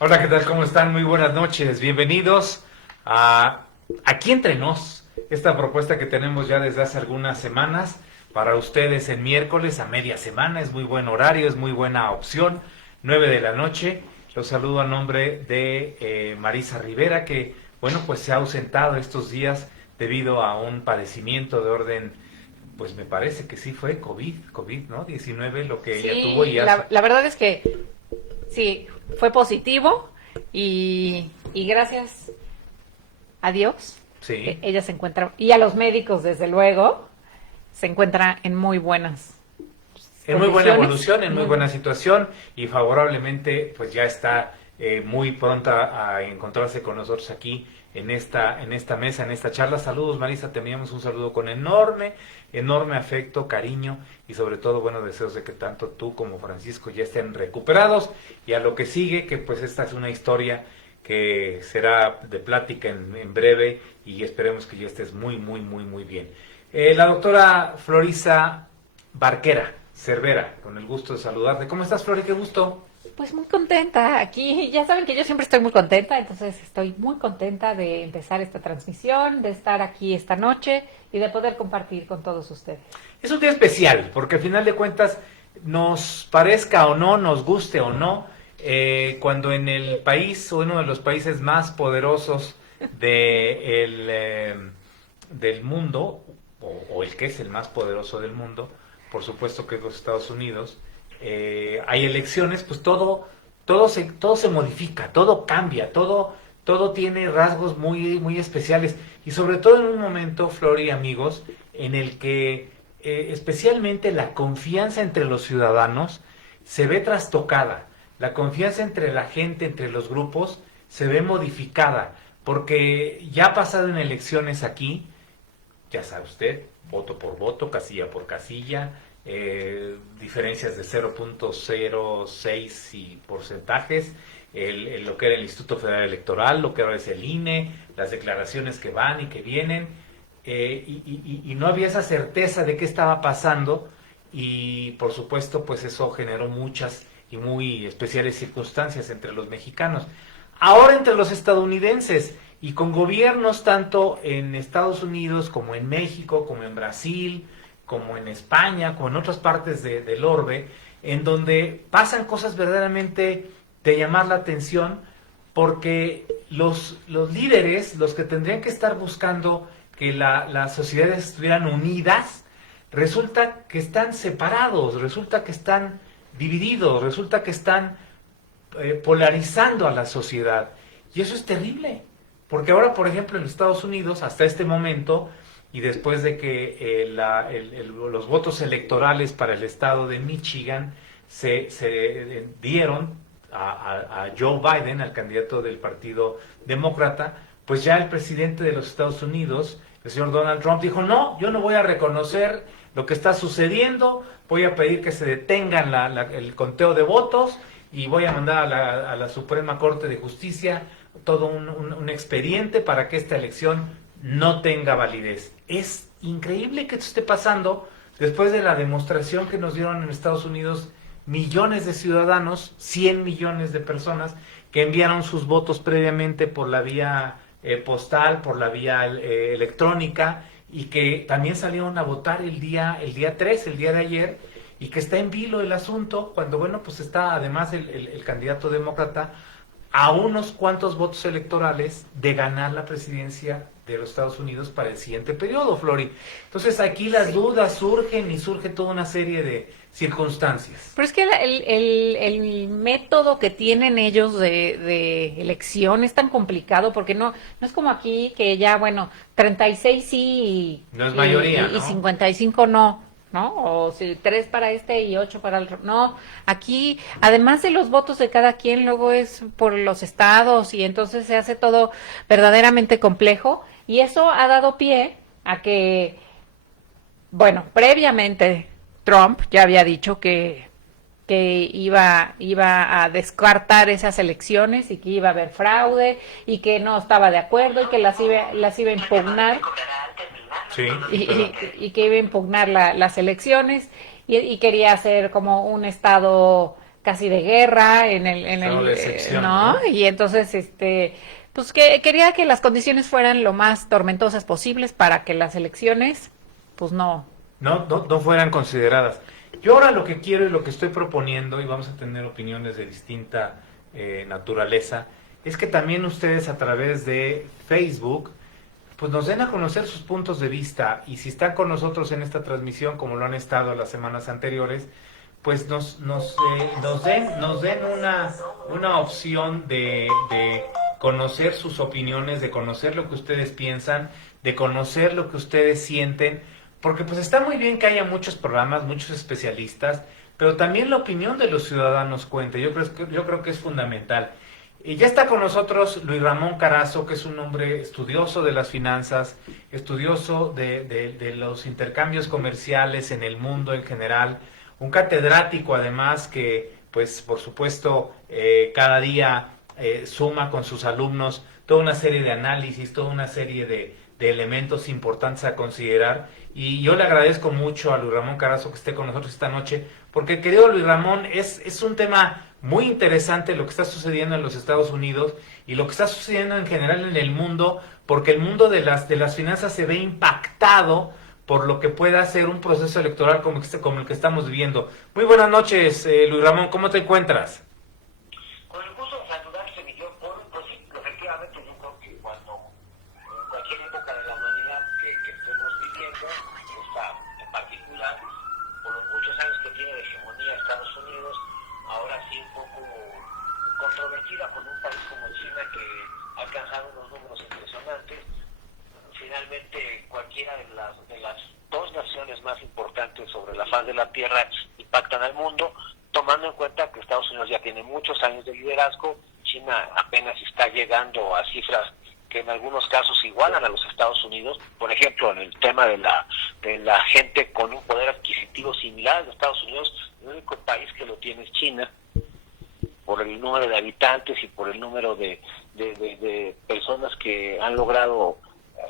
Hola, ¿qué tal? ¿Cómo están? Muy buenas noches. Bienvenidos a Aquí Entre Nos, esta propuesta que tenemos ya desde hace algunas semanas para ustedes en miércoles a media semana. Es muy buen horario, es muy buena opción, 9 de la noche. Los saludo a nombre de Marisa Rivera, que, bueno, pues se ha ausentado estos días debido a un padecimiento de orden, pues me parece que sí fue COVID, ¿no? 19 lo que ella tuvo y Sí, ya. la verdad es que sí, fue positivo y gracias a Dios, Sí. ella se encuentra, y a los médicos desde luego, se encuentra en muy buenas En muy buena condiciones. evolución, en muy Muy buena bueno. situación y favorablemente pues ya está muy pronta a encontrarse con nosotros aquí en esta mesa, en esta charla. Saludos Marisa, te enviamos un saludo con enorme afecto, cariño y sobre todo buenos deseos de que tanto tú como Francisco ya estén recuperados y a lo que sigue, que pues esta es una historia que será de plática en breve y esperemos que ya estés muy bien. La doctora Florisa Barquera, Cervera, con el gusto de saludarte. ¿Cómo estás, Flori? Qué gusto. Pues muy contenta aquí, ya saben que yo siempre estoy muy contenta, entonces estoy muy contenta de empezar esta transmisión, de estar aquí esta noche y de poder compartir con todos ustedes. Es un día especial, porque al final de cuentas, nos parezca o no, nos guste o no, cuando en el país, o uno de los países más poderosos del mundo, o el que es el más poderoso del mundo, por supuesto que es los Estados Unidos, hay elecciones, pues todo se modifica, todo cambia, todo tiene rasgos muy especiales. Y sobre todo en un momento, Flori y amigos, en el que especialmente la confianza entre los ciudadanos se ve trastocada. La confianza entre la gente, entre los grupos, se ve modificada. Porque ya ha pasado en elecciones aquí, ya sabe usted, voto por voto, casilla por casilla, diferencias de 0.06 y porcentajes, lo que era el Instituto Federal Electoral, lo que ahora es el INE, las declaraciones que van y que vienen, y no había esa certeza de qué estaba pasando y por supuesto pues eso generó muchas y muy especiales circunstancias entre los mexicanos. Ahora entre los estadounidenses y con gobiernos tanto en Estados Unidos como en México, como en Brasil, como en España, como en otras partes del orbe, en donde pasan cosas verdaderamente de llamar la atención porque los líderes, los que tendrían que estar buscando que las sociedades estuvieran unidas, resulta que están separados, resulta que están divididos, resulta que están polarizando a la sociedad. Y eso es terrible, porque ahora, por ejemplo, en Estados Unidos, hasta este momento, y después de que los votos electorales para el estado de Michigan se dieron a Joe Biden, al candidato del Partido Demócrata, pues ya el presidente de los Estados Unidos, el señor Donald Trump, dijo, no, yo no voy a reconocer lo que está sucediendo, voy a pedir que se detengan el conteo de votos y voy a mandar a la Suprema Corte de Justicia todo un expediente para que esta elección no tenga validez. Es increíble que esto esté pasando después de la demostración que nos dieron en Estados Unidos millones de ciudadanos, 100 millones de personas que enviaron sus votos previamente por la vía postal, por la vía electrónica y que también salieron a votar el día 3, el día de ayer, y que está en vilo el asunto, cuando bueno, pues está además el candidato demócrata a unos cuantos votos electorales de ganar la presidencia de los Estados Unidos para el siguiente periodo, Flori. Entonces aquí las Sí. dudas surgen y surge toda una serie de circunstancias. Pero es que el método que tienen ellos de elección es tan complicado porque no es como aquí que ya, bueno, 36 sí No es mayoría, y ¿no? 55 no, ¿no? O si 3 para este y 8 para el otro. No, aquí, además de los votos de cada quien, luego es por los estados y entonces se hace todo verdaderamente complejo y eso ha dado pie a que, bueno, previamente Trump ya había dicho que iba a descartar esas elecciones y que iba a haber fraude y que no estaba de acuerdo y que las iba a impugnar Sí, que iba a impugnar las elecciones y quería hacer como un estado casi de guerra en Solo la excepción, ¿no? ¿no? Y entonces pues que quería que las condiciones fueran lo más tormentosas posibles para que las elecciones pues No fueran consideradas. Yo ahora lo que quiero y lo que estoy proponiendo, y vamos a tener opiniones de distinta naturaleza, es que también ustedes a través de Facebook pues nos den a conocer sus puntos de vista, y si están con nosotros en esta transmisión como lo han estado las semanas anteriores, pues nos den una opción de conocer sus opiniones, de conocer lo que ustedes piensan, de conocer lo que ustedes sienten, porque pues está muy bien que haya muchos programas, muchos especialistas, pero también la opinión de los ciudadanos cuenta. Yo creo que es fundamental. Y ya está con nosotros Luis Ramón Carazo, que es un hombre estudioso de las finanzas, estudioso de los intercambios comerciales en el mundo en general, un catedrático además que, pues por supuesto, cada día suma con sus alumnos toda una serie de análisis, toda una serie de elementos importantes a considerar. Y yo le agradezco mucho a Luis Ramón Carazo que esté con nosotros esta noche, porque querido Luis Ramón, es un tema muy interesante lo que está sucediendo en los Estados Unidos y lo que está sucediendo en general en el mundo, porque el mundo de las finanzas se ve impactado por lo que pueda ser un proceso electoral como el que estamos viviendo. Muy buenas noches, Luis Ramón, ¿cómo te encuentras? Con el gusto de saludarse, Miguel Polo, pues efectivamente yo creo que cuando en cualquier época de la humanidad que estemos viviendo, esta en particular, por los muchos años que tiene de hegemonía Estados Unidos, ahora sí un poco controvertida con un país como China que ha alcanzado unos números impresionantes. Finalmente cualquiera de las dos naciones más importantes sobre la faz de la Tierra impactan al mundo, tomando en cuenta que Estados Unidos ya tiene muchos años de liderazgo, China apenas está llegando a cifras que en algunos casos igualan a los Estados Unidos, por ejemplo en el tema de la gente con un poder adquisitivo similar a los Estados Unidos, el único país que lo tiene es China, por el número de habitantes y por el número de personas que han logrado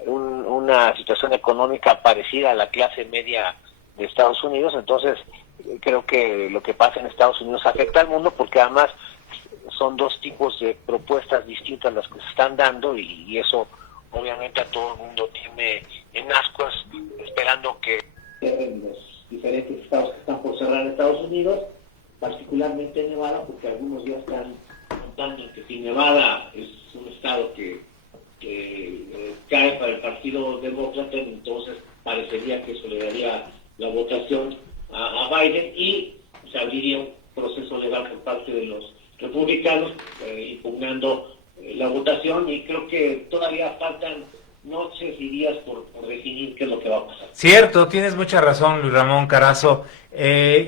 una situación económica parecida a la clase media de Estados Unidos. Entonces creo que lo que pasa en Estados Unidos afecta al mundo, porque además son dos tipos de propuestas distintas las que se están dando, y eso obviamente a todo el mundo tiene en ascuas, esperando que los diferentes estados que están por cerrar en Estados Unidos, particularmente en Nevada, porque algunos ya están contando que si Nevada es un estado que cae para el Partido Demócrata, entonces parecería que eso le daría la votación a Biden y se abriría un proceso legal por parte de los republicanos impugnando la votación, y creo que todavía faltan noches y días por definir qué es lo que va a pasar. Cierto, tienes mucha razón, Luis Ramón Carazo.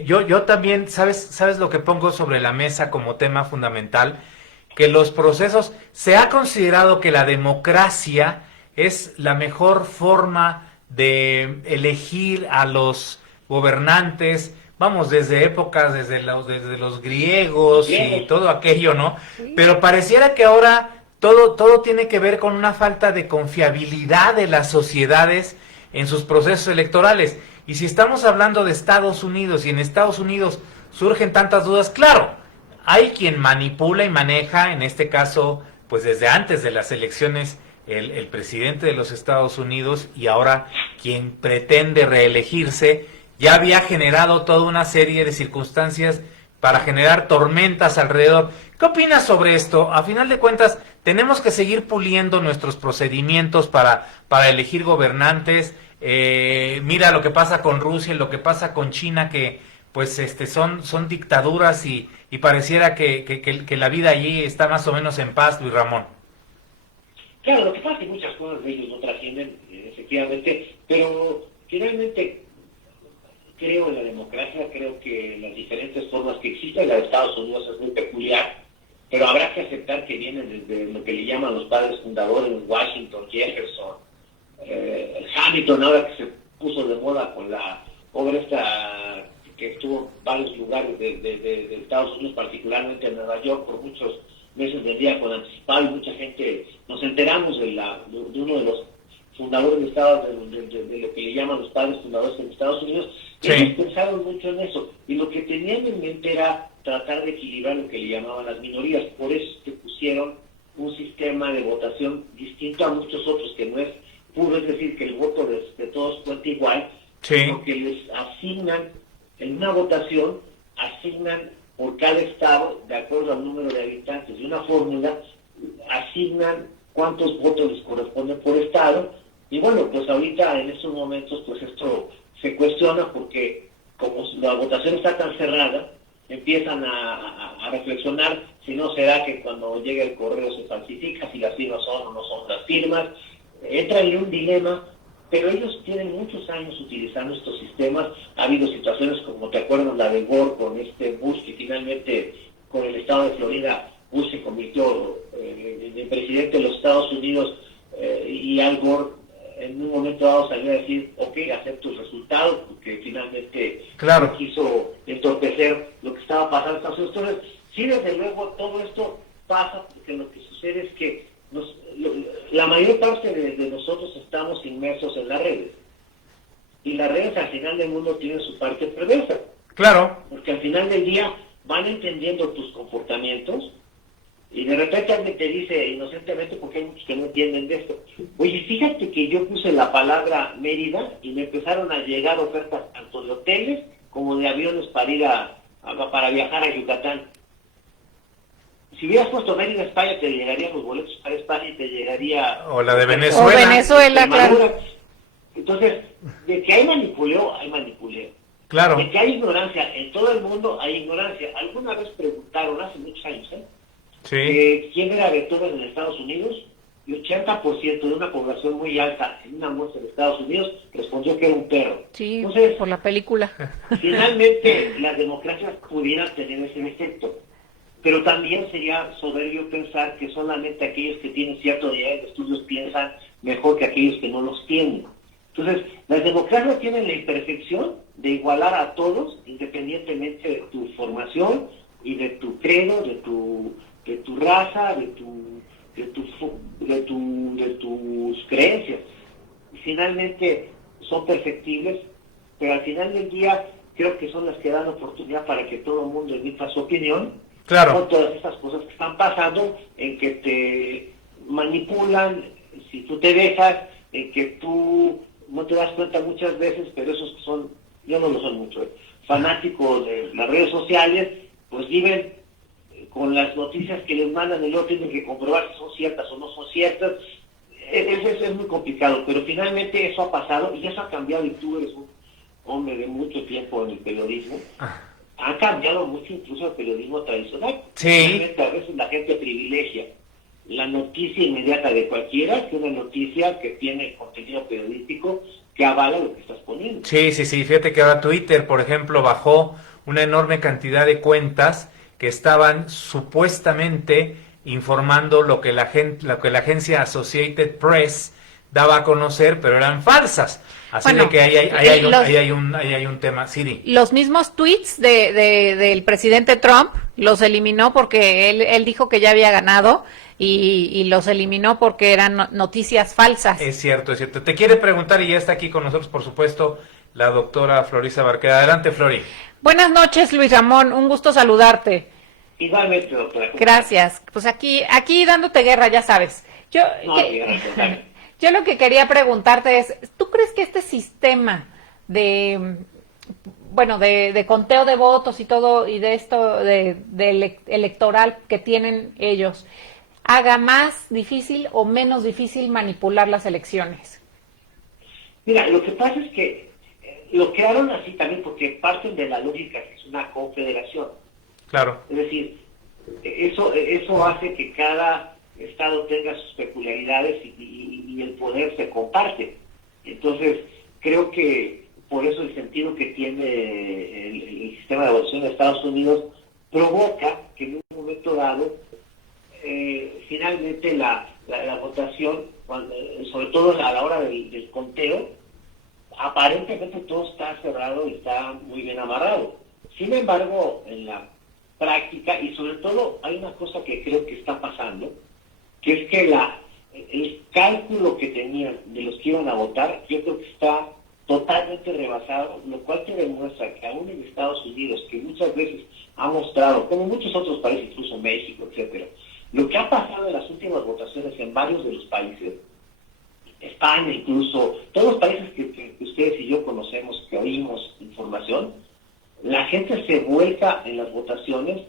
Yo también, ¿sabes lo que pongo sobre la mesa como tema fundamental? Que los procesos, se ha considerado que la democracia es la mejor forma de elegir a los gobernantes, vamos, desde épocas, desde los griegos y todo aquello, ¿no? Sí. Pero pareciera que ahora todo tiene que ver con una falta de confiabilidad de las sociedades en sus procesos electorales. Y si estamos hablando de Estados Unidos, y en Estados Unidos surgen tantas dudas, claro, hay quien manipula y maneja, en este caso, pues desde antes de las elecciones, el presidente de los Estados Unidos, y ahora quien pretende reelegirse, ya había generado toda una serie de circunstancias para generar tormentas alrededor. ¿Qué opinas sobre esto? A final de cuentas, tenemos que seguir puliendo nuestros procedimientos para elegir gobernantes. Mira lo que pasa con Rusia y lo que pasa con China, que pues son dictaduras, y pareciera que la vida allí está más o menos en paz, Luis Ramón. Claro, lo que pasa es que muchas cosas de ellos no trascienden, efectivamente, pero finalmente creo en la democracia, creo que las diferentes formas que existen, la de Estados Unidos es muy peculiar, pero habrá que aceptar que vienen desde lo que le llaman los padres fundadores, Washington, Jefferson, Hamilton, ahora que se puso de moda con la obra esta que estuvo en varios lugares de Estados Unidos, particularmente en Nueva York, por muchos meses del día con anticipado, y mucha gente nos enteramos de uno de los fundadores de Estados, de lo que le llaman los padres fundadores en Estados Unidos, Sí. ellos pensaron mucho en eso, y lo que tenían en mente era tratar de equilibrar lo que le llamaban las minorías. Por eso te pusieron un sistema de votación distinto a muchos otros, que no es puro, es decir, que el voto de todos cuenta igual, Sí. sino que les asignan, en una votación, asignan por cada estado, de acuerdo al número de habitantes, de una fórmula, asignan cuántos votos les corresponden por estado, y bueno, pues ahorita en estos momentos, pues esto se cuestiona porque como la votación está tan cerrada, empiezan a reflexionar si no será que cuando llegue el correo se falsifica, si las firmas son o no son las firmas. Entra en un dilema, pero ellos tienen muchos años utilizando estos sistemas. Ha habido situaciones como, ¿te acuerdas la de Gore con Bush, que finalmente con el estado de Florida Bush se convirtió en presidente de los Estados Unidos, y Al Gore en un momento dado salió a decir, ok, acepto el resultado, porque finalmente Claro. no quiso entorpecer lo que estaba pasando en Estados Unidos. Entonces, sí, desde luego, todo esto pasa porque lo que sucede es que la mayor parte de nosotros estamos inmersos en las redes. Y las redes al final del mundo tienen su parte perversa, Claro. porque al final del día van entendiendo tus comportamientos, y de repente alguien te dice inocentemente, porque hay muchos que no entienden de esto, oye, fíjate que yo puse la palabra Mérida y me empezaron a llegar ofertas tanto de hoteles como de aviones para ir para viajar a Yucatán. Si hubieras puesto Mérida, España, te llegarían los boletos para España y te llegaría... O la de O Venezuela. Venezuela, claro. Entonces, de que hay manipuleo, hay manipuleo. Claro. De que hay ignorancia en todo el mundo, hay ignorancia. Alguna vez preguntaron, hace muchos años, Sí. quién era Beethoven en Estados Unidos, y 80% de una población muy alta en una muestra de Estados Unidos respondió que era un perro. Sí, Entonces, por la película. finalmente, las democracias pudieran tener ese efecto. Pero también sería soberbio pensar que solamente aquellos que tienen cierto nivel de estudios piensan mejor que aquellos que no los tienen. Entonces, las democracias tienen la imperfección de igualar a todos, independientemente de tu formación y de tu credo, de tu raza, de tus creencias. Finalmente son perfectibles, pero al final del día creo que son las que dan oportunidad para que todo el mundo emita su opinión. Claro. Con todas estas cosas que están pasando, en que te manipulan, si tú te dejas, en que tú no te das cuenta muchas veces, pero esos que son, yo no lo soy mucho, fanáticos de las redes sociales, pues viven con las noticias que les mandan y luego tienen que comprobar si son ciertas o no son ciertas. Es muy complicado, pero finalmente eso ha pasado y eso ha cambiado, y tú eres un hombre de mucho tiempo en el periodismo. Ha cambiado mucho incluso el periodismo tradicional. Sí. Realmente a veces la gente privilegia la noticia inmediata de cualquiera que una noticia que tiene contenido periodístico que avala lo que estás poniendo. Sí. Fíjate que ahora Twitter, por ejemplo, bajó una enorme cantidad de cuentas que estaban supuestamente informando lo que la agencia Associated Press daba a conocer, pero eran falsas. Así Bueno, de que ahí hay un tema. Siri. Los mismos tweets del presidente Trump los eliminó porque él dijo que ya había ganado y los eliminó porque eran noticias falsas. Es cierto. Te quiere preguntar, y ya está aquí con nosotros, por supuesto, la doctora Florisa Barquera. Adelante, Flori. Buenas noches, Luis Ramón, un gusto saludarte. Igualmente, doctora. Gracias. Pues aquí dándote guerra, ya sabes. Yo lo que quería preguntarte es, ¿tú crees que este sistema de conteo de votos y todo, y de esto electoral que tienen ellos, haga más difícil o menos difícil manipular las elecciones? Mira, lo que pasa es que lo crearon así también porque parten de la lógica que es una confederación. Claro. Es decir, eso hace que cada estado tenga sus peculiaridades y el poder se comparte. Entonces, creo que por eso el sentido que tiene el sistema de votación de Estados Unidos provoca que en un momento dado, finalmente la votación, sobre todo a la hora del conteo, aparentemente todo está cerrado y está muy bien amarrado. Sin embargo, en la práctica, y sobre todo hay una cosa que creo que está pasando, que es que el cálculo que tenían de los que iban a votar, yo creo que está totalmente rebasado, lo cual te demuestra que aún en Estados Unidos, que muchas veces ha mostrado, como en muchos otros países, incluso México, etcétera, lo que ha pasado en las últimas votaciones en varios de los países, España incluso, todos los países que ustedes y yo conocemos, que oímos información, la gente se vuelca en las votaciones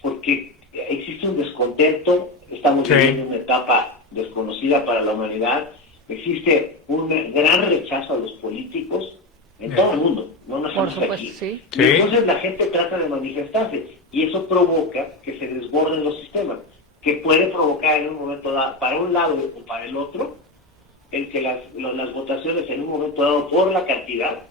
porque existe un descontento, estamos viviendo una etapa desconocida para la humanidad, existe un gran rechazo a los políticos en todo el mundo, no nada más aquí. Sí. Y entonces la gente trata de manifestarse y eso provoca que se desborden los sistemas, que puede provocar en un momento dado, para un lado o para el otro, el que las votaciones en un momento dado por la cantidad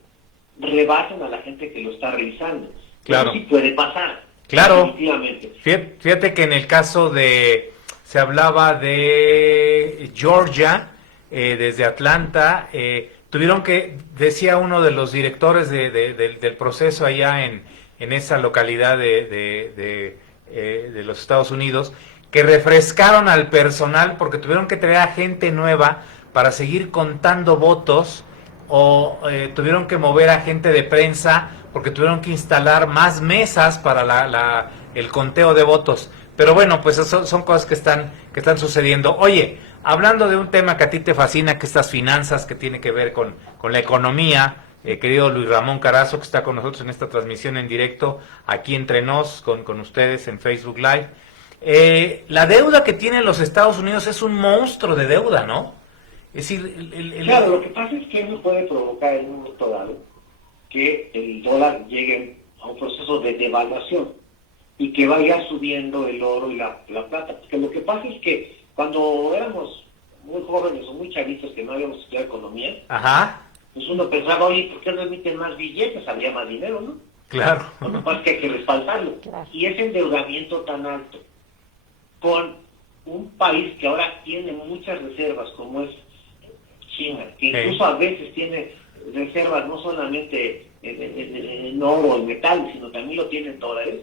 rebasen a la gente que lo está revisando. Claro. Eso sí puede pasar. Claro. Definitivamente. Fíjate que en el caso se hablaba de Georgia, desde Atlanta, tuvieron que, decía uno de los directores del proceso allá en esa localidad de los Estados Unidos, que refrescaron al personal porque tuvieron que traer a gente nueva para seguir contando votos, o tuvieron que mover a gente de prensa porque tuvieron que instalar más mesas para el conteo de votos. Pero bueno, pues eso son cosas que están sucediendo. Oye, hablando de un tema que a ti te fascina, que estas finanzas, que tiene que ver con la economía, querido Luis Ramón Carazo, que está con nosotros en esta transmisión en directo, aquí entre nos, con ustedes en Facebook Live. La deuda que tienen los Estados Unidos es un monstruo de deuda, ¿no? Es decir, claro, lo que pasa es que eso puede provocar en un momento dado que el dólar llegue a un proceso de devaluación y que vaya subiendo el oro y la plata. Porque lo que pasa es que cuando éramos muy jóvenes o muy chavitos que no habíamos estudiado economía, pues uno pensaba, oye, ¿por qué no emiten más billetes? Habría más dinero, ¿no? Claro. Lo que pasa es que hay que respaldarlo. Claro. Y ese endeudamiento tan alto con un país que ahora tiene muchas reservas, como es China, que incluso a veces tiene reservas no solamente en oro o en metal, sino también lo tiene en dólares,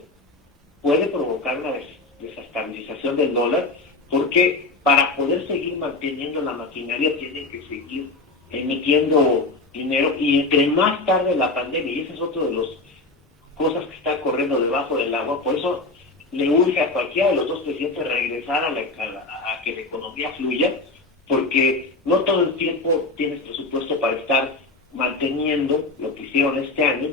puede provocar una desestabilización del dólar, porque para poder seguir manteniendo la maquinaria tienen que seguir emitiendo dinero, y entre más tarde la pandemia, y ese es otro de las cosas que está corriendo debajo del agua, por eso le urge a cualquiera de los dos presidentes regresar a que la economía fluya, porque no todo el tiempo tienes presupuesto para estar manteniendo lo que hicieron este año,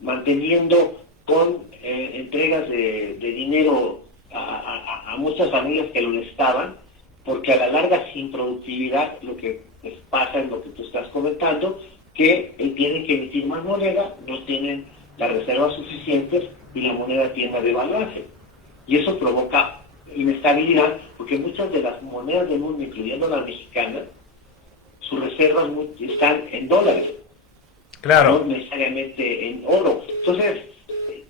manteniendo con entregas de dinero a muchas familias que lo necesitaban, porque a la larga sin productividad lo que pasa es lo que tú estás comentando, que tienen que emitir más moneda, no tienen las reservas suficientes y la moneda tiende a devaluarse. Y eso provoca inestabilidad, porque muchas de las monedas del mundo, incluyendo la mexicana, sus reservas están en dólares, claro, no necesariamente en oro. Entonces,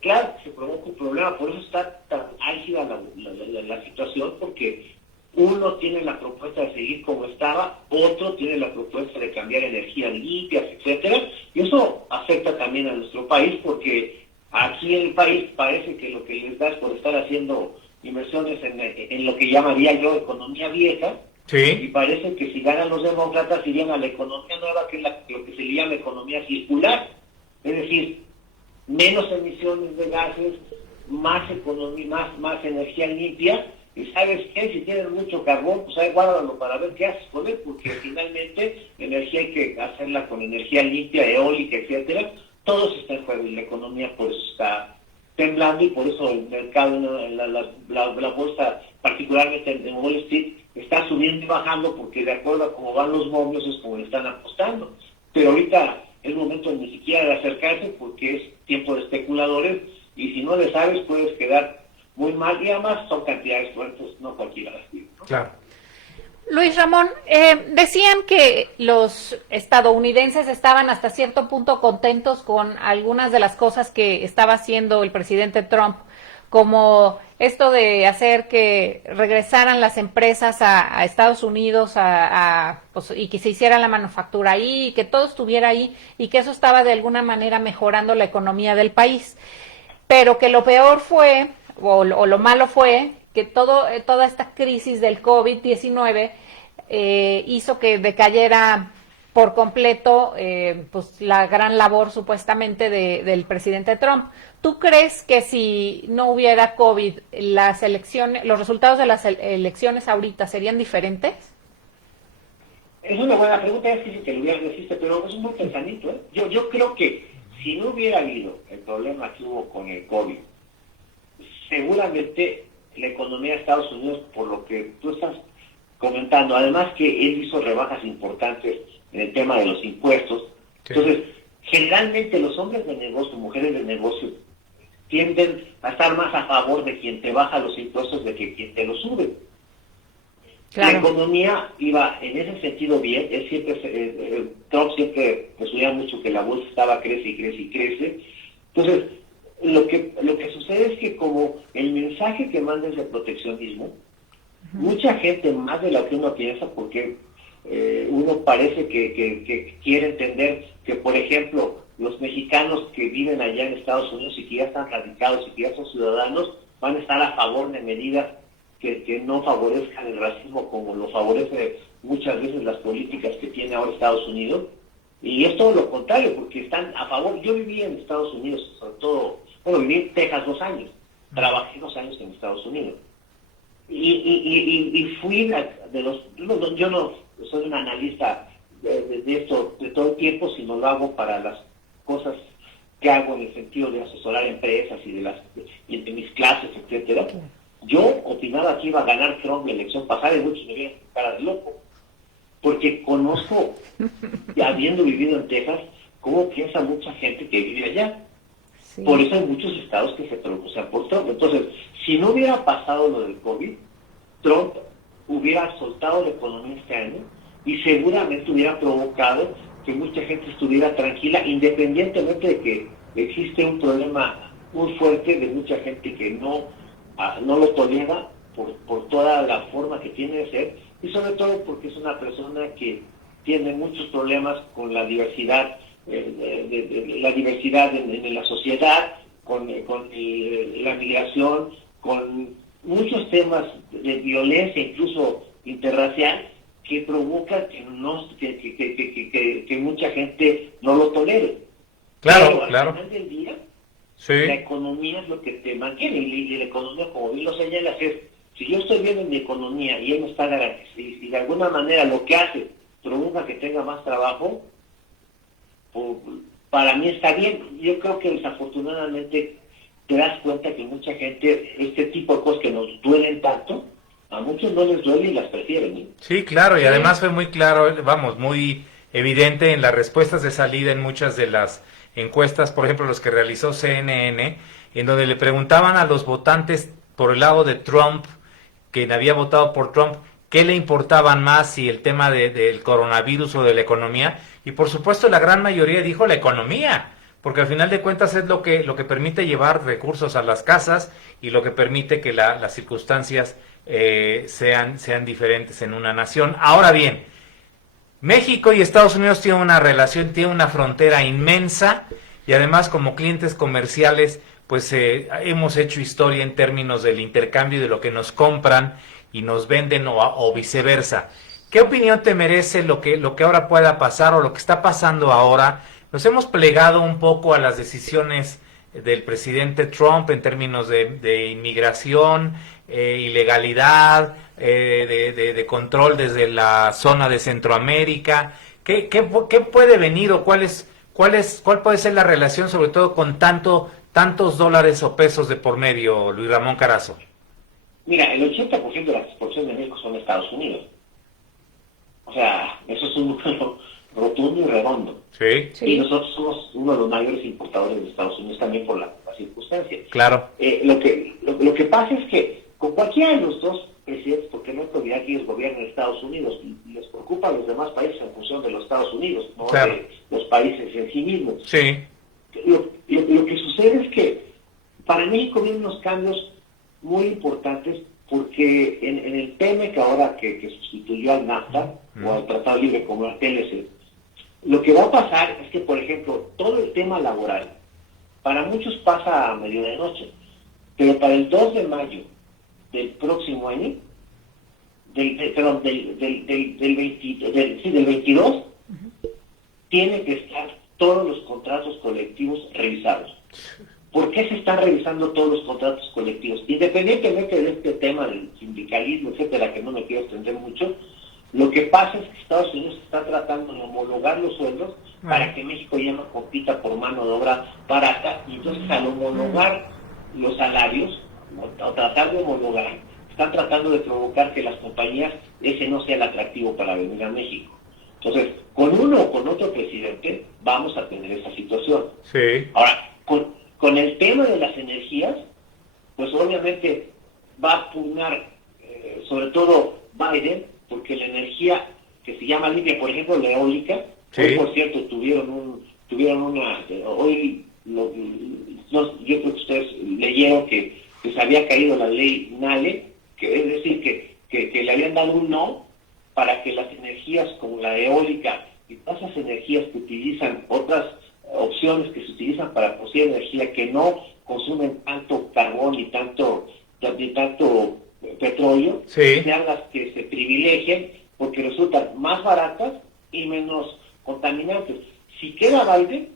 claro, se provoca un problema, por eso está tan álgida la situación, porque uno tiene la propuesta de seguir como estaba, otro tiene la propuesta de cambiar energías limpias, etcétera, y eso afecta también a nuestro país, porque aquí en el país parece que lo que les da es por estar haciendo inversiones en lo que llamaría yo economía vieja, y parece que si ganan los demócratas irían a la economía nueva, que es lo que se le llama economía circular, es decir, menos emisiones de gases, más economía, más energía limpia. Y ¿sabes qué? Si tienes mucho carbón, pues ahí guárdalo para ver qué haces con él, porque finalmente la energía hay que hacerla con energía limpia, eólica, etcétera. Todo se está en juego y la economía por eso está temblando, y por eso el mercado, la bolsa, particularmente en Wall Street, está subiendo y bajando, porque de acuerdo a cómo van los momios es como le están apostando. Pero ahorita es momento ni siquiera de acercarse, porque es tiempo de especuladores, y si no le sabes puedes quedar muy mal, y además son cantidades fuertes, no cualquiera las tiene, ¿no? Claro. Luis Ramón, decían que los estadounidenses estaban hasta cierto punto contentos con algunas de las cosas que estaba haciendo el presidente Trump, como esto de hacer que regresaran las empresas a Estados Unidos pues, y que se hiciera la manufactura ahí, y que todo estuviera ahí, y que eso estaba de alguna manera mejorando la economía del país. Pero que lo peor fue, o lo malo fue, que toda esta crisis del COVID-19 hizo que decayera por completo pues la gran labor supuestamente del presidente Trump. ¿Tú crees que si no hubiera COVID, las elecciones, los resultados de las elecciones ahorita serían diferentes? Es una buena pregunta, es difícil que lo hubieran existe, pero es un buen pensamiento. Yo creo que si no hubiera habido el problema que hubo con el COVID, seguramente la economía de Estados Unidos, por lo que tú estás comentando, además que él hizo rebajas importantes en el tema de los impuestos, sí. Entonces, generalmente los hombres de negocio, mujeres de negocio, tienden a estar más a favor de quien te baja los impuestos de que quien te los sube. Claro. La economía iba en ese sentido bien. Él siempre, Trump siempre presumía mucho que la bolsa estaba crece y crece y crece. Entonces, lo que sucede es que como el mensaje que manda es de proteccionismo, mucha gente, más de lo que uno piensa, porque uno parece que quiere entender que, por ejemplo, los mexicanos que viven allá en Estados Unidos y que ya están radicados y que ya son ciudadanos, van a estar a favor de medidas que no favorezcan el racismo como lo favorece muchas veces las políticas que tiene ahora Estados Unidos. Y es todo lo contrario, porque están a favor. Yo viví en Estados Unidos, sobre todo, viví en Texas 2 años, trabajé 2 años en Estados Unidos. Y fui de los... yo no soy un analista de esto de todo el tiempo, sino lo hago para las cosas que hago en el sentido de asesorar empresas y de mis clases, etcétera. Yo opinaba que iba a ganar Trump la elección pasada y muchos me vieron cara de loco, porque conozco, habiendo vivido en Texas, cómo piensa mucha gente que vive allá. Sí. Por eso hay muchos estados que se pronuncian por Trump. Entonces, si no hubiera pasado lo del COVID, Trump hubiera soltado la economía este año y seguramente hubiera provocado que mucha gente estuviera tranquila, independientemente de que existe un problema muy fuerte de mucha gente que no lo tolera por toda la forma que tiene de ser, y sobre todo porque es una persona que tiene muchos problemas con la diversidad, la diversidad en la sociedad, con la migración, con muchos temas de violencia, incluso interracial, que provoca que mucha gente no lo tolere. Claro, pero claro. Al final del día, sí. La economía es lo que te mantiene, y la economía, como bien lo señalas, es, si yo estoy bien en mi economía y él me está garantizando, y de alguna manera lo que hace provoca que tenga más trabajo, para mí está bien. Yo creo que desafortunadamente te das cuenta que mucha gente, este tipo de cosas que nos duelen tanto, a muchos no les duele y las prefieren, ¿eh? Sí, claro, y además fue muy claro, vamos, muy evidente en las respuestas de salida en muchas de las encuestas, por ejemplo, los que realizó CNN, en donde le preguntaban a los votantes por el lado de Trump, quien había votado por Trump, qué le importaban más, si el tema del coronavirus o de la economía, y por supuesto la gran mayoría dijo la economía, porque al final de cuentas es lo que permite llevar recursos a las casas y lo que permite que las circunstancias sean diferentes en una nación. Ahora bien, México y Estados Unidos tienen una relación, tienen una frontera inmensa, y además como clientes comerciales pues hemos hecho historia en términos del intercambio de lo que nos compran y nos venden o viceversa. ¿Qué opinión te merece lo que ahora pueda pasar o lo que está pasando ahora? Nos hemos plegado un poco a las decisiones del presidente Trump en términos de inmigración, ilegalidad, de control desde la zona de Centroamérica. ¿Qué puede venir o cuál puede ser la relación, sobre todo con tantos dólares o pesos de por medio, Luis Ramón Carazo? Mira, el 80% de las exportaciones de México son de Estados Unidos. O sea, eso es un número rotundo y redondo. Sí. Y nosotros somos uno de los mayores importadores de Estados Unidos también por la circunstancia. Claro. Lo que pasa es que con cualquiera de los dos presidentes, porque no es prioridad que ellos gobiernen Estados Unidos, y les preocupa a los demás países en función de los Estados Unidos, no claro. de los países en sí mismos. Sí. Lo que sucede es que para México vienen unos cambios muy importantes, porque en el TEMEC, ahora que sustituyó al NAFTA, o al Tratado Libre Comercial TLC, lo que va a pasar es que, por ejemplo, todo el tema laboral, para muchos pasa a medio de noche, pero para el 2 de mayo del próximo año, del 22, tienen que estar todos los contratos colectivos revisados. ¿Por qué se están revisando todos los contratos colectivos? Independientemente de este tema del sindicalismo, etcétera, que no me quiero extender mucho, lo que pasa es que Estados Unidos está tratando de homologar los sueldos para que México ya no compita por mano de obra barata, y entonces al homologar los salarios, o tratar de homologar, están tratando de provocar que las compañías, ese no sea el atractivo para venir a México. Entonces, con uno o con otro presidente vamos a tener esa situación. Sí. Ahora, con el tema de las energías, pues obviamente va a pugnar, sobre todo Biden, porque la energía que se llama limpia, por ejemplo, la eólica, sí. Hoy, por cierto, yo creo que ustedes leyeron que se había caído la ley NALE, que es decir, que le habían dado un no para que las energías como la eólica y todas esas energías que utilizan, otras opciones que se utilizan para producir energía que no consumen tanto carbón ni tanto petróleo, sí. sean las que se privilegien porque resultan más baratas y menos contaminantes. Si queda Biden,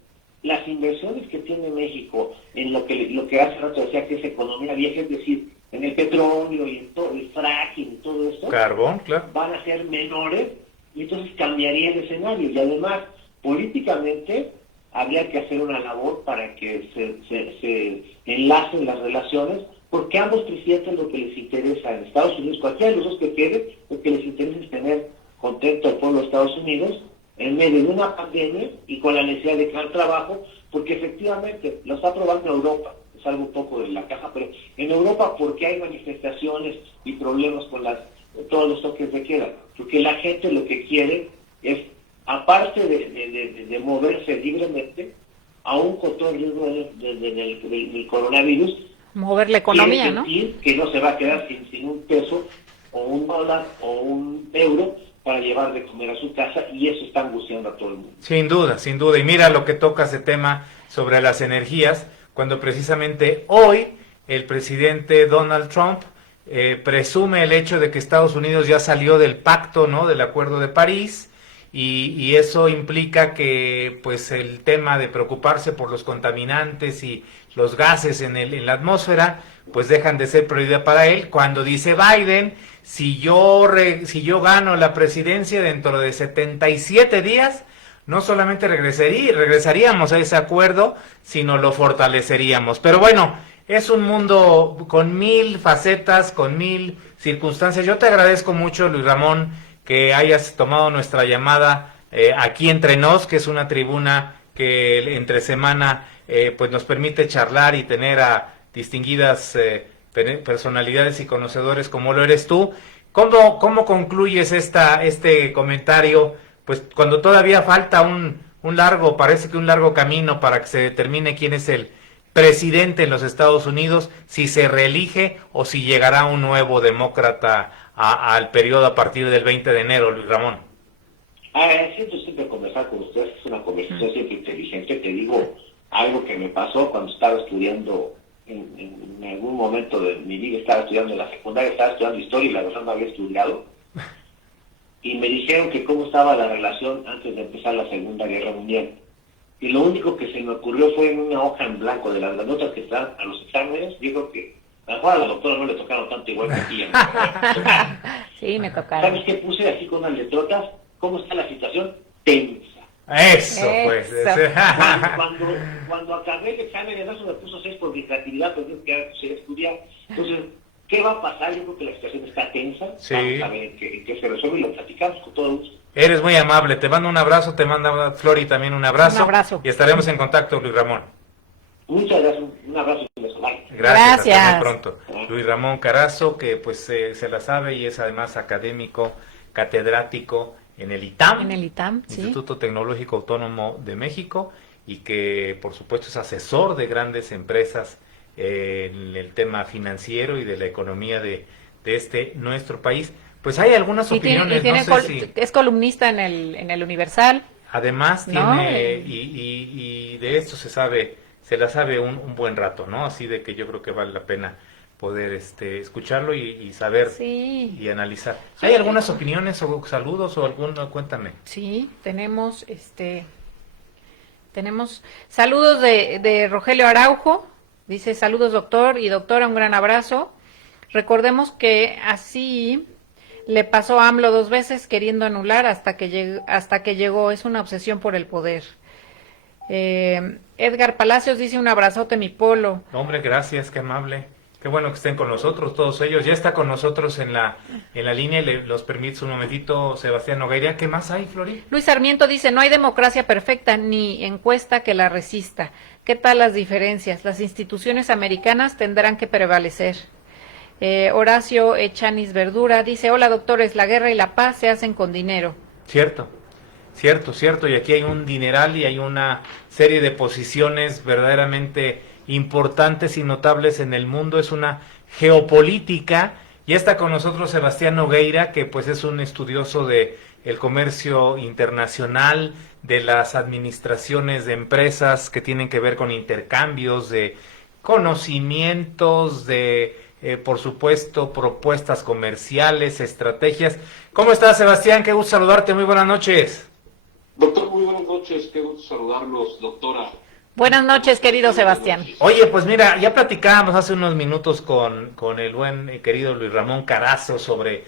las inversiones que tiene México en lo que hace rato decía que es economía vieja, es decir, en el petróleo y en todo el fracking y todo esto, carbón, claro, van a ser menores, y entonces cambiaría el escenario. Y además, políticamente, habría que hacer una labor para que se enlacen las relaciones, porque a ambos presidentes lo que les interesa en Estados Unidos, cualquiera de los dos que quede, lo que les interesa es tener contento al pueblo de Estados Unidos en medio de una pandemia y con la necesidad de crear trabajo, porque efectivamente lo está probando Europa, es algo un poco de la caja, pero en Europa, porque hay manifestaciones y problemas con todos los toques de queda, porque la gente lo que quiere es, aparte de moverse libremente, aún con todo el riesgo del coronavirus, mover la economía, ¿no? Que no se va a quedar sin un peso o un dólar o un euro para llevar de comer a su casa, y eso está angustiando a todo el mundo. Sin duda, sin duda. Y mira lo que toca ese tema sobre las energías, cuando precisamente hoy el presidente Donald Trump presume el hecho de que Estados Unidos ya salió del pacto, ¿no?, del Acuerdo de París, y eso implica que pues el tema de preocuparse por los contaminantes y los gases en la atmósfera pues dejan de ser prioridad para él, cuando dice Biden, si yo gano la presidencia dentro de 77 días, no solamente regresaríamos a ese acuerdo, sino lo fortaleceríamos. Pero bueno, es un mundo con 1000 facetas, con 1000 circunstancias. Yo te agradezco mucho, Luis Ramón, que hayas tomado nuestra llamada aquí entre nos, que es una tribuna que entre semana pues nos permite charlar y tener a distinguidas personalidades y conocedores como lo eres tú. ¿Cómo concluyes este comentario? Pues cuando todavía falta un parece que un largo camino para que se determine quién es el presidente en los Estados Unidos, si se reelige o si llegará un nuevo demócrata al periodo a partir del 20 de enero, Luis Ramón. Siento siempre conversar con ustedes, es una conversación siempre inteligente. Te digo algo que me pasó cuando estaba estudiando, en algún momento de mi vida estaba estudiando en la secundaria, estaba estudiando historia y la verdad no había estudiado. Y me dijeron que cómo estaba la relación antes de empezar la Segunda Guerra Mundial. Y lo único que se me ocurrió fue en una hoja en blanco de las notas que están a los exámenes. Yo creo que a lo mejor a la doctora no le tocaron tanto igual que a ti. Sí, me tocaron. ¿Sabes qué puse así con unas letrotas? ¿Cómo está la situación? Tensa. Eso, pues. Cuando acabé el examen, en eso me puso 6 por mi creatividad, porque quería estudiar. Entonces, ¿qué va a pasar? Yo creo que la situación está tensa. Sí. Vamos a ver qué se resuelve y lo platicamos con todo gusto. Eres muy amable, te mando un abrazo, te manda Flori también un abrazo. Un abrazo. Y estaremos en contacto, Luis Ramón. Muchas gracias, un abrazo y un beso. Bye. Gracias. Hasta muy pronto. Luis Ramón Carazo, que pues se la sabe y es además académico, catedrático en el ITAM. En el ITAM, sí. Instituto Tecnológico Autónomo de México, y que por supuesto es asesor de grandes empresas en el tema financiero y de la economía de nuestro país. Pues hay algunas opiniones, no sé si... Es columnista en el Universal. Además ¿no? tiene, y de esto se la sabe un buen rato, ¿no? Así de que yo creo que vale la pena poder escucharlo y saber Sí. y analizar. Sí. ¿Hay algunas opiniones o saludos o alguno? Cuéntame. Sí, tenemos saludos de Rogelio Araujo, dice saludos doctor y doctora, un gran abrazo. Recordemos que así le pasó a AMLO 2 veces queriendo anular hasta que llegó, es una obsesión por el poder. Edgar Palacios dice un abrazote mi Polo. Hombre, gracias, qué amable. Qué bueno que estén con nosotros todos ellos. Ya está con nosotros en la línea y los permites un momentito Sebastián Nogueira. ¿Qué más hay, Flori? Luis Sarmiento dice, no hay democracia perfecta ni encuesta que la resista. ¿Qué tal las diferencias? Las instituciones americanas tendrán que prevalecer. Horacio Echanis Verdura dice, hola doctores, la guerra y la paz se hacen con dinero. Cierto, y aquí hay un dineral y hay una serie de posiciones verdaderamente importantes y notables en el mundo, es una geopolítica. Ya está con nosotros Sebastián Nogueira, que pues es un estudioso de el comercio internacional, de las administraciones de empresas que tienen que ver con intercambios de conocimientos, de por supuesto propuestas comerciales, estrategias. ¿Cómo estás, Sebastián? Qué gusto saludarte, muy buenas noches. Doctor, muy buenas noches, qué gusto saludarlos, doctora. Buenas noches, querido Sebastián. Oye, pues mira, ya platicábamos hace unos minutos con el buen querido Luis Ramón Carazo sobre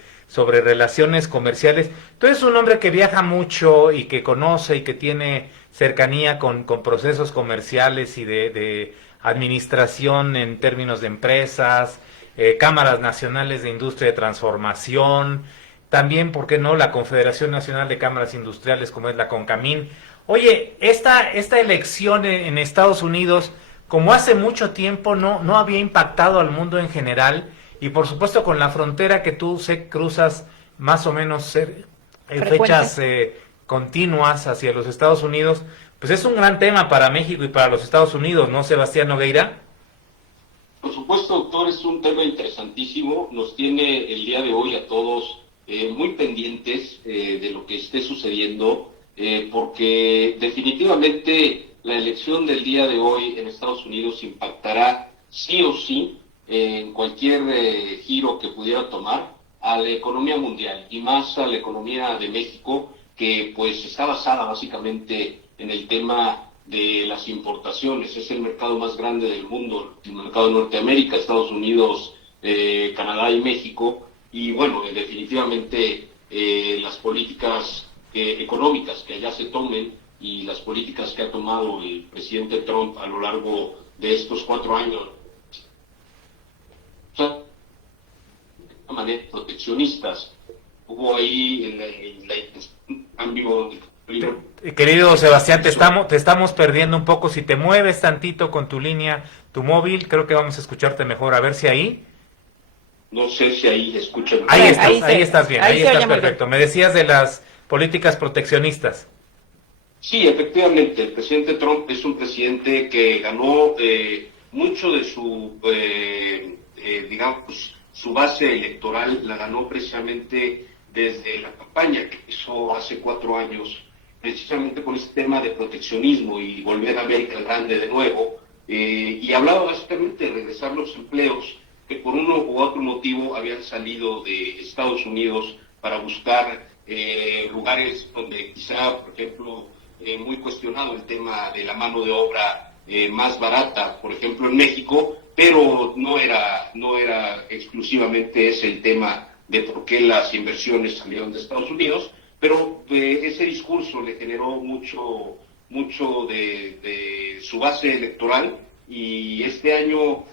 relaciones comerciales. Tú eres un hombre que viaja mucho y que conoce y que tiene cercanía con procesos comerciales y de administración en términos de empresas, cámaras nacionales de industria de transformación, también, ¿por qué no?, la Confederación Nacional de Cámaras Industriales, como es la CONCAMIN. Oye, esta elección en Estados Unidos, como hace mucho tiempo no había impactado al mundo en general, y por supuesto con la frontera que tú cruzas más o menos fechas continuas hacia los Estados Unidos, pues es un gran tema para México y para los Estados Unidos, ¿no, Sebastián Nogueira? Por supuesto, doctor, es un tema interesantísimo, nos tiene el día de hoy a todos muy pendientes de lo que esté sucediendo, porque definitivamente la elección del día de hoy en Estados Unidos impactará sí o sí en cualquier giro que pudiera tomar a la economía mundial y más a la economía de México, que pues está basada básicamente en el tema de las importaciones. Es el mercado más grande del mundo, el mercado de Norteamérica, Estados Unidos, Canadá y México. Y bueno, definitivamente las políticas económicas que allá se tomen y las políticas que ha tomado el presidente Trump a lo largo de estos 4 años, de manera proteccionistas. Hubo ahí un cambio de... Querido Sebastián, te estamos perdiendo un poco. Si te mueves tantito con tu línea, tu móvil, creo que vamos a escucharte mejor. A ver si ahí. No sé si ahí escuchan. Ahí estás bien, ahí estás perfecto. Bien. Me decías de las políticas proteccionistas. Sí, efectivamente, el presidente Trump es un presidente que ganó mucho de su, digamos, su base electoral, la ganó precisamente desde la campaña que hizo hace 4 años, precisamente con este tema de proteccionismo y volver a América Grande de nuevo, y hablaba básicamente de regresar los empleos que por uno u otro motivo habían salido de Estados Unidos para buscar lugares donde quizá, por ejemplo, muy cuestionado el tema de la mano de obra más barata, por ejemplo en México, pero no era exclusivamente ese el tema de por qué las inversiones salieron de Estados Unidos, pero ese discurso le generó mucho de su base electoral, y este año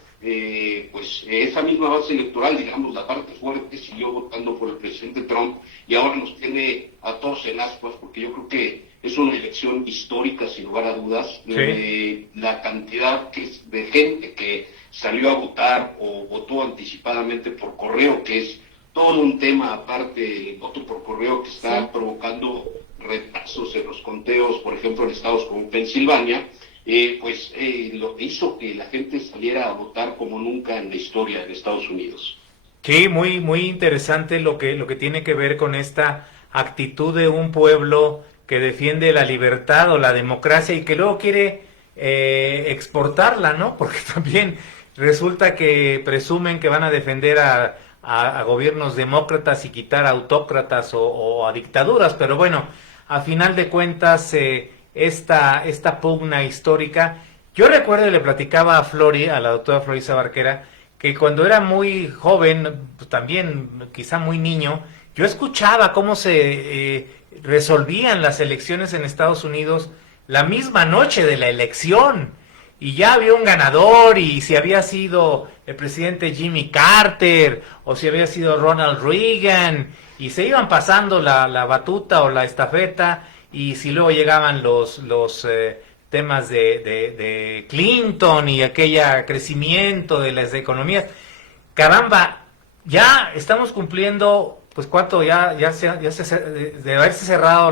pues esa misma base electoral, digamos la parte fuerte, siguió votando por el presidente Trump, y ahora nos tiene a todos en ascuas, porque yo creo que es una elección histórica sin lugar a dudas. Sí. La cantidad de gente que salió a votar o votó anticipadamente por correo, que es todo un tema aparte, el voto por correo, que está provocando retrasos en los conteos, por ejemplo en estados como Pensilvania, lo que hizo que la gente saliera a votar como nunca en la historia de Estados Unidos. Sí, muy, muy interesante lo que tiene que ver con esta actitud de un pueblo que defiende la libertad o la democracia y que luego quiere exportarla, ¿no? Porque también resulta que presumen que van a defender a gobiernos demócratas y quitar a autócratas o a dictaduras, pero bueno, a final de cuentas, esta pugna histórica, yo recuerdo y le platicaba a Flori, a la doctora Florisa Barquera, que cuando era muy joven, pues también quizá muy niño, yo escuchaba cómo se resolvían las elecciones en Estados Unidos la misma noche de la elección, y ya había un ganador, y si había sido el presidente Jimmy Carter o si había sido Ronald Reagan, y se iban pasando la batuta o la estafeta, y si luego llegaban los temas de Clinton y aquella crecimiento de las economías. Caramba, ya estamos cumpliendo, pues cuánto, de haberse cerrado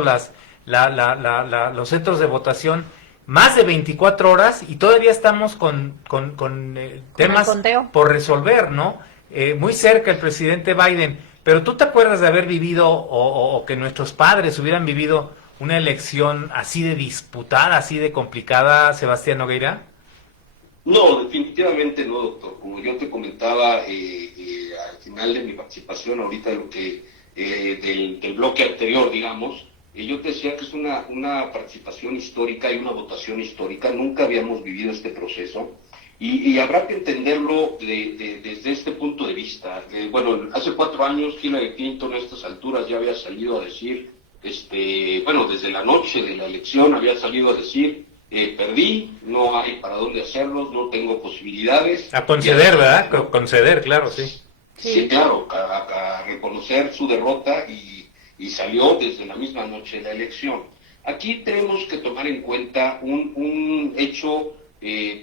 los centros de votación, más de 24 horas, y todavía estamos con temas por resolver, ¿no? Muy cerca el presidente Biden, pero ¿tú te acuerdas de haber vivido o que nuestros padres hubieran vivido una elección así de disputada, así de complicada, Sebastián Nogueira? No, definitivamente no, doctor. Como yo te comentaba al final de mi participación ahorita del bloque anterior, digamos, yo te decía que es una participación histórica y una votación histórica. Nunca habíamos vivido este proceso y habrá que entenderlo desde este punto de vista. Bueno, hace 4 años Hillary Clinton a estas alturas ya había salido a decir, desde la noche de la elección había salido a decir, perdí, no hay para dónde hacerlo, no tengo posibilidades. A conceder, ¿verdad? Conceder, claro, sí. Sí, claro, a reconocer su derrota y salió desde la misma noche de la elección. Aquí tenemos que tomar en cuenta un hecho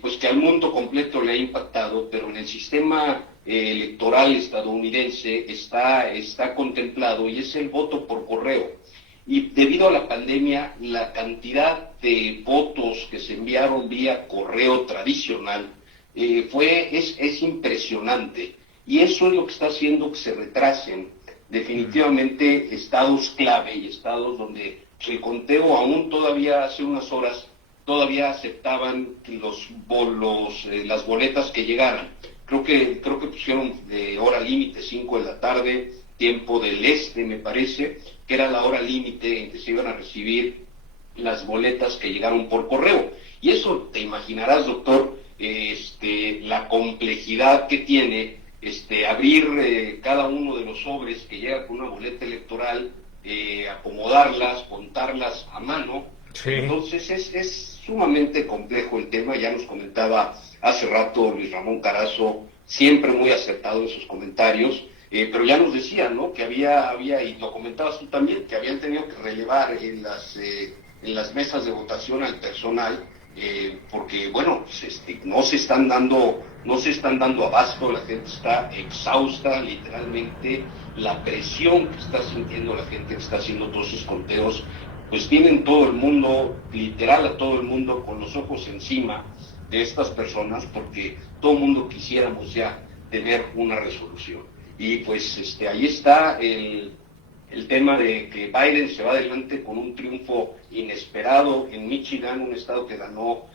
pues que al mundo completo le ha impactado, pero en el sistema electoral estadounidense está contemplado, y es el voto por correo. Y debido a la pandemia, la cantidad de votos que se enviaron vía correo tradicional es impresionante, y eso es lo que está haciendo que se retrasen definitivamente estados clave y estados donde el conteo aún todavía hace unas horas todavía aceptaban las boletas que llegaran. Creo que pusieron hora límite 5 de la tarde, tiempo del este, me parece, que era la hora límite en que se iban a recibir las boletas que llegaron por correo. Y eso te imaginarás, doctor, la complejidad que tiene abrir cada uno de los sobres que llega con una boleta electoral, acomodarlas, contarlas a mano. Sí. Entonces es sumamente complejo el tema. Ya nos comentaba hace rato Luis Ramón Carazo, siempre muy acertado en sus comentarios, pero ya nos decía, ¿no?, que había, y lo comentabas tú también, que habían tenido que relevar en las mesas de votación al personal, porque bueno, no se están dando abasto, la gente está exhausta, literalmente. La presión que está sintiendo la gente que está haciendo todos esos conteos, pues tienen todo el mundo, literal a todo el mundo, con los ojos encima de estas personas, porque todo el mundo quisiéramos ya tener una resolución. Y pues ahí está el tema de que Biden se va adelante con un triunfo inesperado en Michigan, un estado que ganó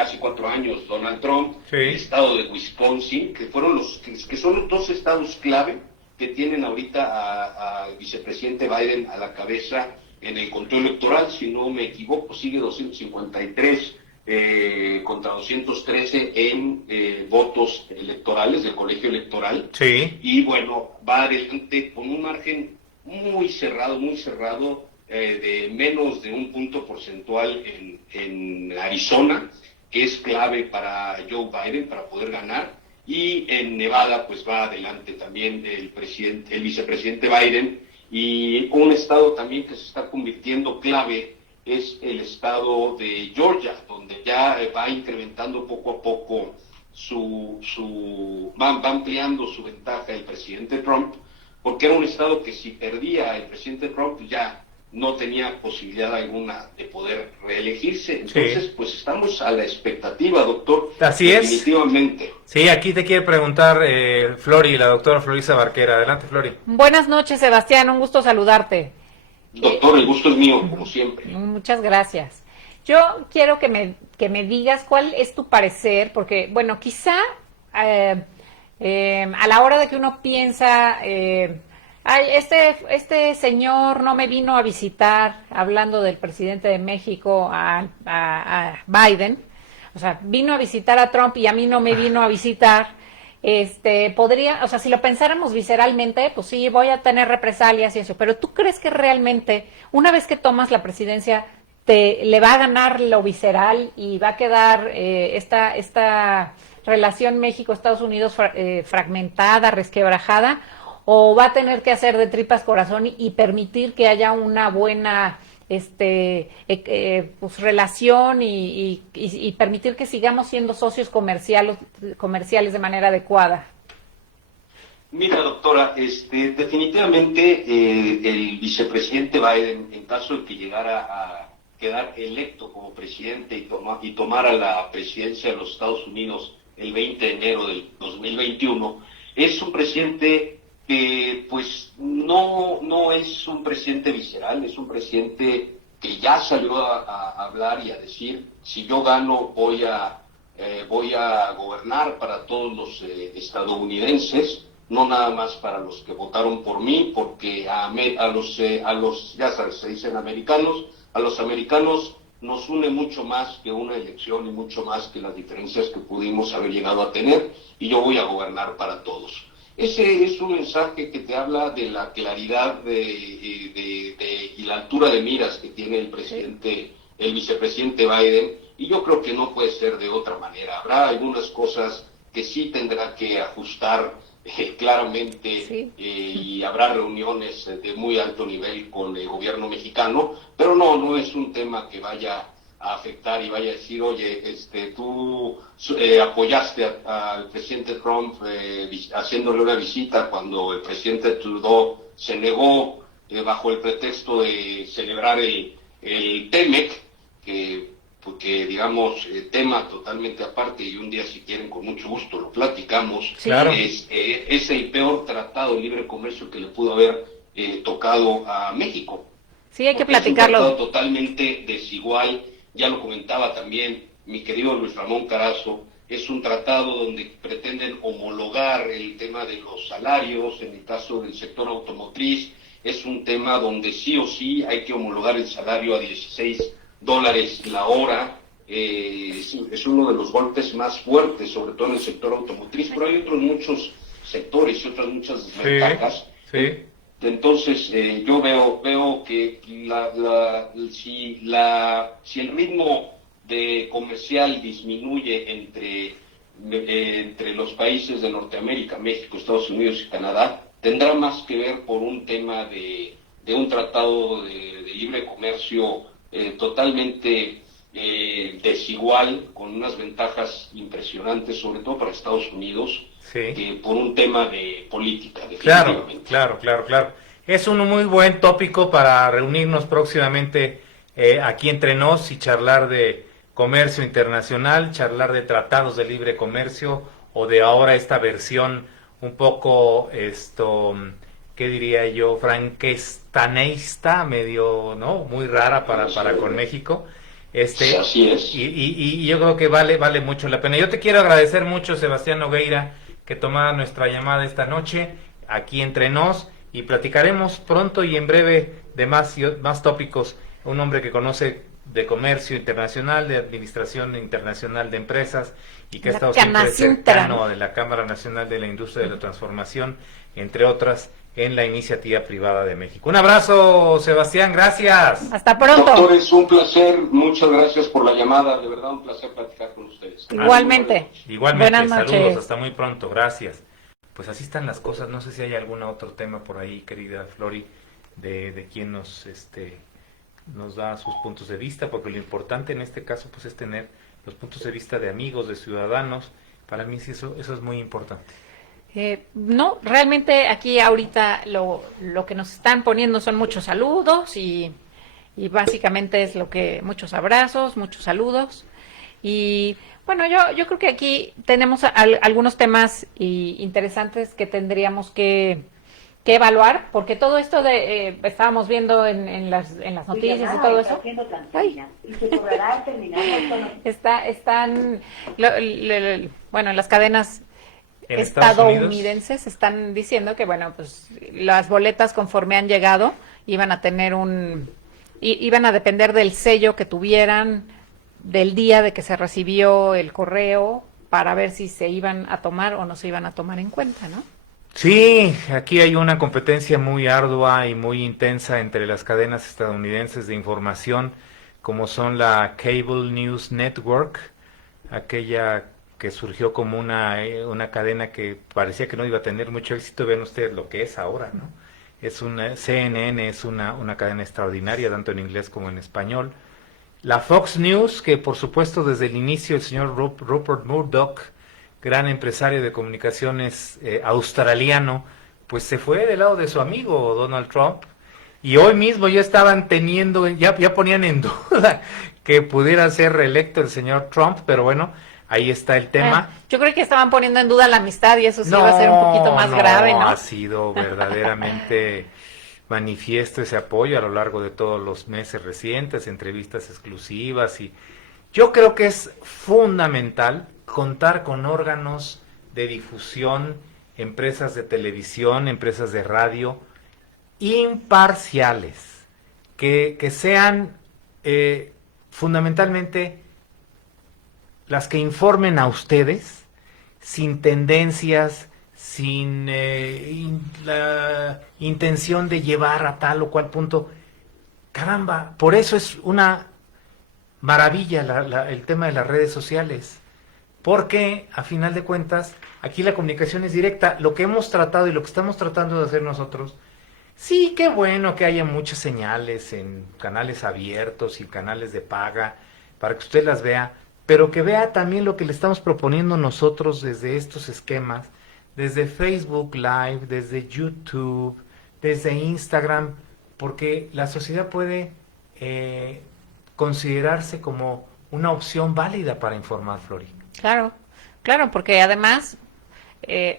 hace 4 años Donald Trump, sí. El estado de Wisconsin, que son los 2 estados clave que tienen ahorita al vicepresidente Biden a la cabeza en el conteo electoral. Si no me equivoco, sigue 253 contra 213 en votos electorales del colegio electoral. Sí. Y bueno, va adelante con un margen muy cerrado, de menos de un punto porcentual en Arizona, que es clave para Joe Biden para poder ganar, y en Nevada pues va adelante también el vicepresidente Biden. Y un estado también que se está convirtiendo clave es el estado de Georgia, donde ya va incrementando poco a poco va ampliando su ventaja el presidente Trump, porque era un estado que si perdía el presidente Trump ya no tenía posibilidad alguna de poder reelegirse. Entonces, sí, pues estamos a la expectativa, doctor. Así definitivamente. Es. Sí, aquí te quiere preguntar Flori, la doctora Florisa Barquera. Adelante, Flori. Buenas noches, Sebastián, un gusto saludarte. Doctor, el gusto es mío, como siempre. Muchas gracias. Yo quiero que me digas cuál es tu parecer, porque, bueno, quizá a la hora de que uno piensa, ay, este señor no me vino a visitar, hablando del presidente de México, a Biden, o sea, vino a visitar a Trump y a mí no me vino a visitar. Podría, o sea, si lo pensáramos visceralmente, pues sí, voy a tener represalias y eso, pero ¿tú crees que realmente, una vez que tomas la presidencia, le va a ganar lo visceral y va a quedar esta relación México-Estados Unidos fragmentada, resquebrajada, o va a tener que hacer de tripas corazón y permitir que haya una buena pues relación y permitir que sigamos siendo socios comerciales de manera adecuada? Mira, doctora, definitivamente el vicepresidente Biden, en caso de que llegara a quedar electo como presidente y tomara la presidencia de los Estados Unidos el 20 de enero del 2021, es un presidente que pues no es un presidente visceral, es un presidente que ya salió a hablar y a decir, si yo gano voy a gobernar para todos los estadounidenses, no nada más para los que votaron por mí, porque a los, ya sabes, se dicen americanos, a los americanos nos une mucho más que una elección y mucho más que las diferencias que pudimos haber llegado a tener, y yo voy a gobernar para todos. Ese es un mensaje que te habla de la claridad y la altura de miras que tiene el vicepresidente Biden, y yo creo que no puede ser de otra manera. Habrá algunas cosas que sí tendrá que ajustar claramente, sí. Y habrá reuniones de muy alto nivel con el gobierno mexicano, pero no es un tema que vaya a afectar y vaya a decir, oye, tú apoyaste al presidente Trump haciéndole una visita cuando el presidente Trudeau se negó bajo el pretexto de celebrar el TEMEC, porque digamos, tema totalmente aparte, y un día si quieren con mucho gusto lo platicamos. Claro. Es el peor tratado de libre comercio que le pudo haber tocado a México. Sí, hay que Porque platicarlo. es un tratado totalmente desigual, ya lo comentaba también mi querido Luis Ramón Carazo, es un tratado donde pretenden homologar el tema de los salarios, en el caso del sector automotriz, es un tema donde sí o sí hay que homologar el salario a $16 la hora. Es uno de los golpes más fuertes, sobre todo en el sector automotriz, pero hay otros muchos sectores y otras muchas desventajas. Sí. Entonces yo veo que si el ritmo de comercial disminuye entre los países de Norteamérica, México, Estados Unidos y Canadá, tendrá más que ver por un tema de un tratado de libre comercio totalmente desigual, con unas ventajas impresionantes, sobre todo para Estados Unidos, Sí. que por un tema de política, Claro, definitivamente. claro. Es un muy buen tópico para reunirnos próximamente aquí entre nos y charlar de comercio internacional, charlar de tratados de libre comercio, o de ahora esta versión un poco, ¿qué diría yo? Franquestaneista, medio, ¿no? Muy rara para con México. Sí, así es. Y yo creo que vale mucho la pena. Yo te quiero agradecer mucho, Sebastián Nogueira, que tomara nuestra llamada esta noche aquí entre nos, y platicaremos pronto y en breve de más tópicos. Un hombre que conoce de comercio internacional, de administración internacional de empresas, y que ha estado siempre cercano de la Cámara Nacional de la Industria de la Transformación, entre otras, en la iniciativa privada de México. Un abrazo, Sebastián, gracias. Hasta pronto. Doctores, un placer, muchas gracias por la llamada, de verdad un placer platicar con ustedes. Igualmente. Igualmente, Buenas noches. saludos, hasta muy pronto, gracias. Pues así están las cosas, no sé si hay algún otro tema por ahí, querida Flori, de quien nos da sus puntos de vista, porque lo importante en este caso pues es tener los puntos de vista de amigos, de ciudadanos. Para mí sí, eso es muy importante. No, realmente aquí ahorita lo que nos están poniendo son muchos saludos y básicamente es muchos abrazos, muchos saludos. Y bueno, yo creo que aquí tenemos algunos temas interesantes que tendríamos que que evaluar, porque todo esto de estábamos viendo en las noticias y todo eso. Ay. Y se cobrará al terminar la autonomía. Bueno, en las cadenas En Estados Unidos. estadounidenses están diciendo que, bueno, pues las boletas conforme han llegado iban a tener iban a depender del sello que tuvieran, del día de que se recibió el correo, para ver si se iban a tomar o no se iban a tomar en cuenta, ¿no? Sí, aquí hay una competencia muy ardua y muy intensa entre las cadenas estadounidenses de información, como son la Cable News Network, aquella que surgió como una cadena que parecía que no iba a tener mucho éxito. Vean ustedes lo que es ahora, ¿no? CNN es una cadena extraordinaria, tanto en inglés como en español. La Fox News, que por supuesto desde el inicio el señor Rupert Murdoch, gran empresario de comunicaciones australiano, pues se fue del lado de su amigo Donald Trump, y hoy mismo ya estaban ya ponían en duda que pudiera ser reelecto el señor Trump, pero bueno, ahí está el tema. Yo creo que estaban poniendo en duda la amistad y eso sí va a ser un poquito más grave, ¿no? Ha sido verdaderamente manifiesto ese apoyo a lo largo de todos los meses recientes, entrevistas exclusivas, y yo creo que es fundamental contar con órganos de difusión, empresas de televisión, empresas de radio, imparciales, que sean fundamentalmente las que informen a ustedes sin tendencias, sin la intención de llevar a tal o cual punto. Caramba, por eso es una maravilla el tema de las redes sociales, porque a final de cuentas aquí la comunicación es directa. Lo que hemos tratado y lo que estamos tratando de hacer nosotros, sí, qué bueno que haya muchas señales en canales abiertos y canales de paga para que usted las vea, pero que vea también lo que le estamos proponiendo nosotros desde estos esquemas, desde Facebook Live, desde YouTube, desde Instagram, porque la sociedad puede considerarse como una opción válida para informar, Flori. Claro, porque además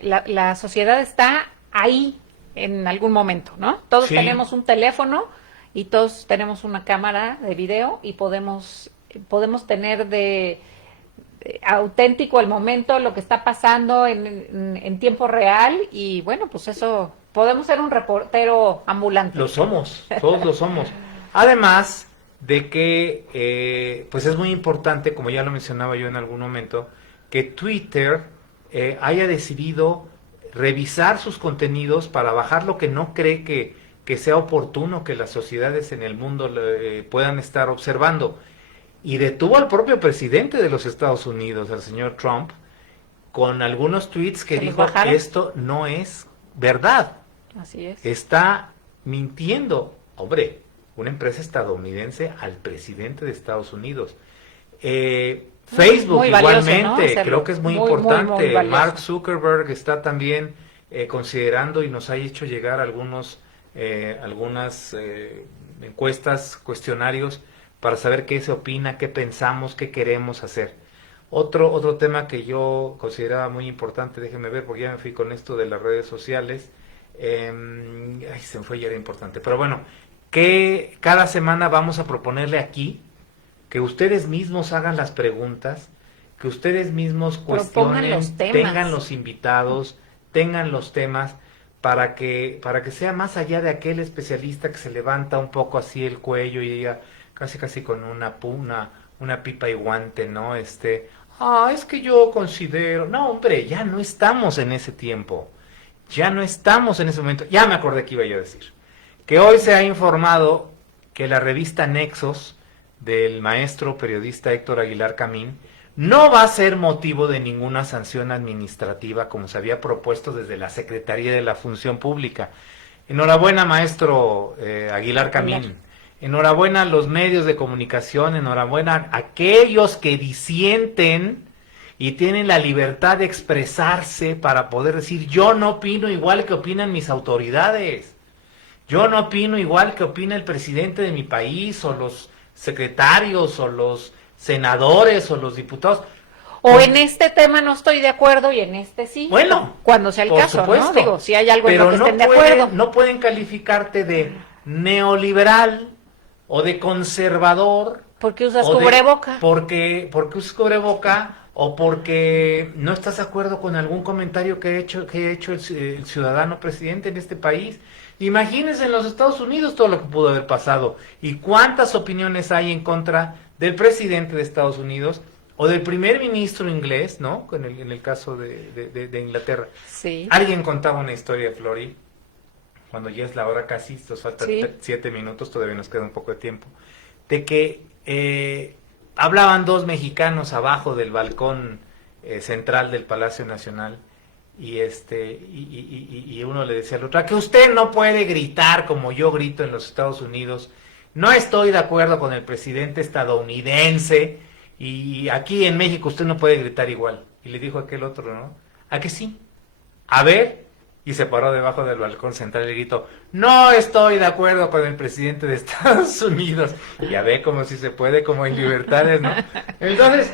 la sociedad está ahí en algún momento, ¿no? Todos Sí. tenemos un teléfono y todos tenemos una cámara de video y podemos tener de auténtico el momento, lo que está pasando en tiempo real, y bueno, pues eso, podemos ser un reportero ambulante. Lo somos, todos lo somos. Además de que, pues es muy importante, como ya lo mencionaba yo en algún momento, que Twitter haya decidido revisar sus contenidos para bajar lo que no cree que sea oportuno que las sociedades en el mundo puedan estar observando. Y detuvo al propio presidente de los Estados Unidos, al señor Trump, con algunos tweets que dijo: esto no es verdad. Así es. Está mintiendo. Hombre, una empresa estadounidense al presidente de Estados Unidos. Facebook muy valioso, igualmente, ¿no? creo que es muy muy importante. valioso. Mark Zuckerberg está también considerando y nos ha hecho llegar algunas encuestas, cuestionarios, para saber qué se opina, qué pensamos, qué queremos hacer. Otro tema que yo consideraba muy importante, déjenme ver, porque ya me fui con esto de las redes sociales. Se me fue, ya era importante. Pero bueno, que cada semana vamos a proponerle aquí que ustedes mismos hagan las preguntas, que ustedes mismos cuestionen, los temas, tengan los invitados, tengan los temas, para que sea más allá de aquel especialista que se levanta un poco así el cuello y diga, casi con una pipa y guante, ¿no? Es que yo considero... No, hombre, ya no estamos en ese tiempo. Ya no estamos en ese momento. Ya me acordé que iba yo a decir. Que hoy se ha informado que la revista Nexos, del maestro periodista Héctor Aguilar Camín, no va a ser motivo de ninguna sanción administrativa como se había propuesto desde la Secretaría de la Función Pública. Enhorabuena, maestro Aguilar Camín. Enhorabuena a los medios de comunicación, enhorabuena a aquellos que disienten y tienen la libertad de expresarse para poder decir: yo no opino igual que opinan mis autoridades, yo no opino igual que opina el presidente de mi país, o los secretarios, o los senadores, o los diputados. O en este tema no estoy de acuerdo y en este sí. Bueno, cuando sea el por caso, supuesto. ¿no? Digo, si hay algo en Pero lo que no estén de pueden- acuerdo. No pueden calificarte de neoliberal o de conservador. ¿Por qué usas o de- cubreboca? porque usas cubreboca o porque no estás de acuerdo con algún comentario que ha hecho el ciudadano presidente en este país. Imagínense en los Estados Unidos todo lo que pudo haber pasado y cuántas opiniones hay en contra del presidente de Estados Unidos o del primer ministro inglés, ¿no? En el caso de Inglaterra. Sí. Alguien contaba una historia, Flori, cuando ya es la hora casi, nos faltan Sí. 7 minutos, todavía nos queda un poco de tiempo, de que hablaban dos mexicanos abajo del balcón central del Palacio Nacional y y uno le decía al otro, "A que usted no puede gritar como yo grito en los Estados Unidos, no estoy de acuerdo con el presidente estadounidense y aquí en México usted no puede gritar igual". Y le dijo aquel otro, ¿no? "¿A que sí? A ver", y se paró debajo del balcón central y gritó, "No estoy de acuerdo con el presidente de Estados Unidos". Ya ve como si se puede, como hay libertades, ¿no? Entonces,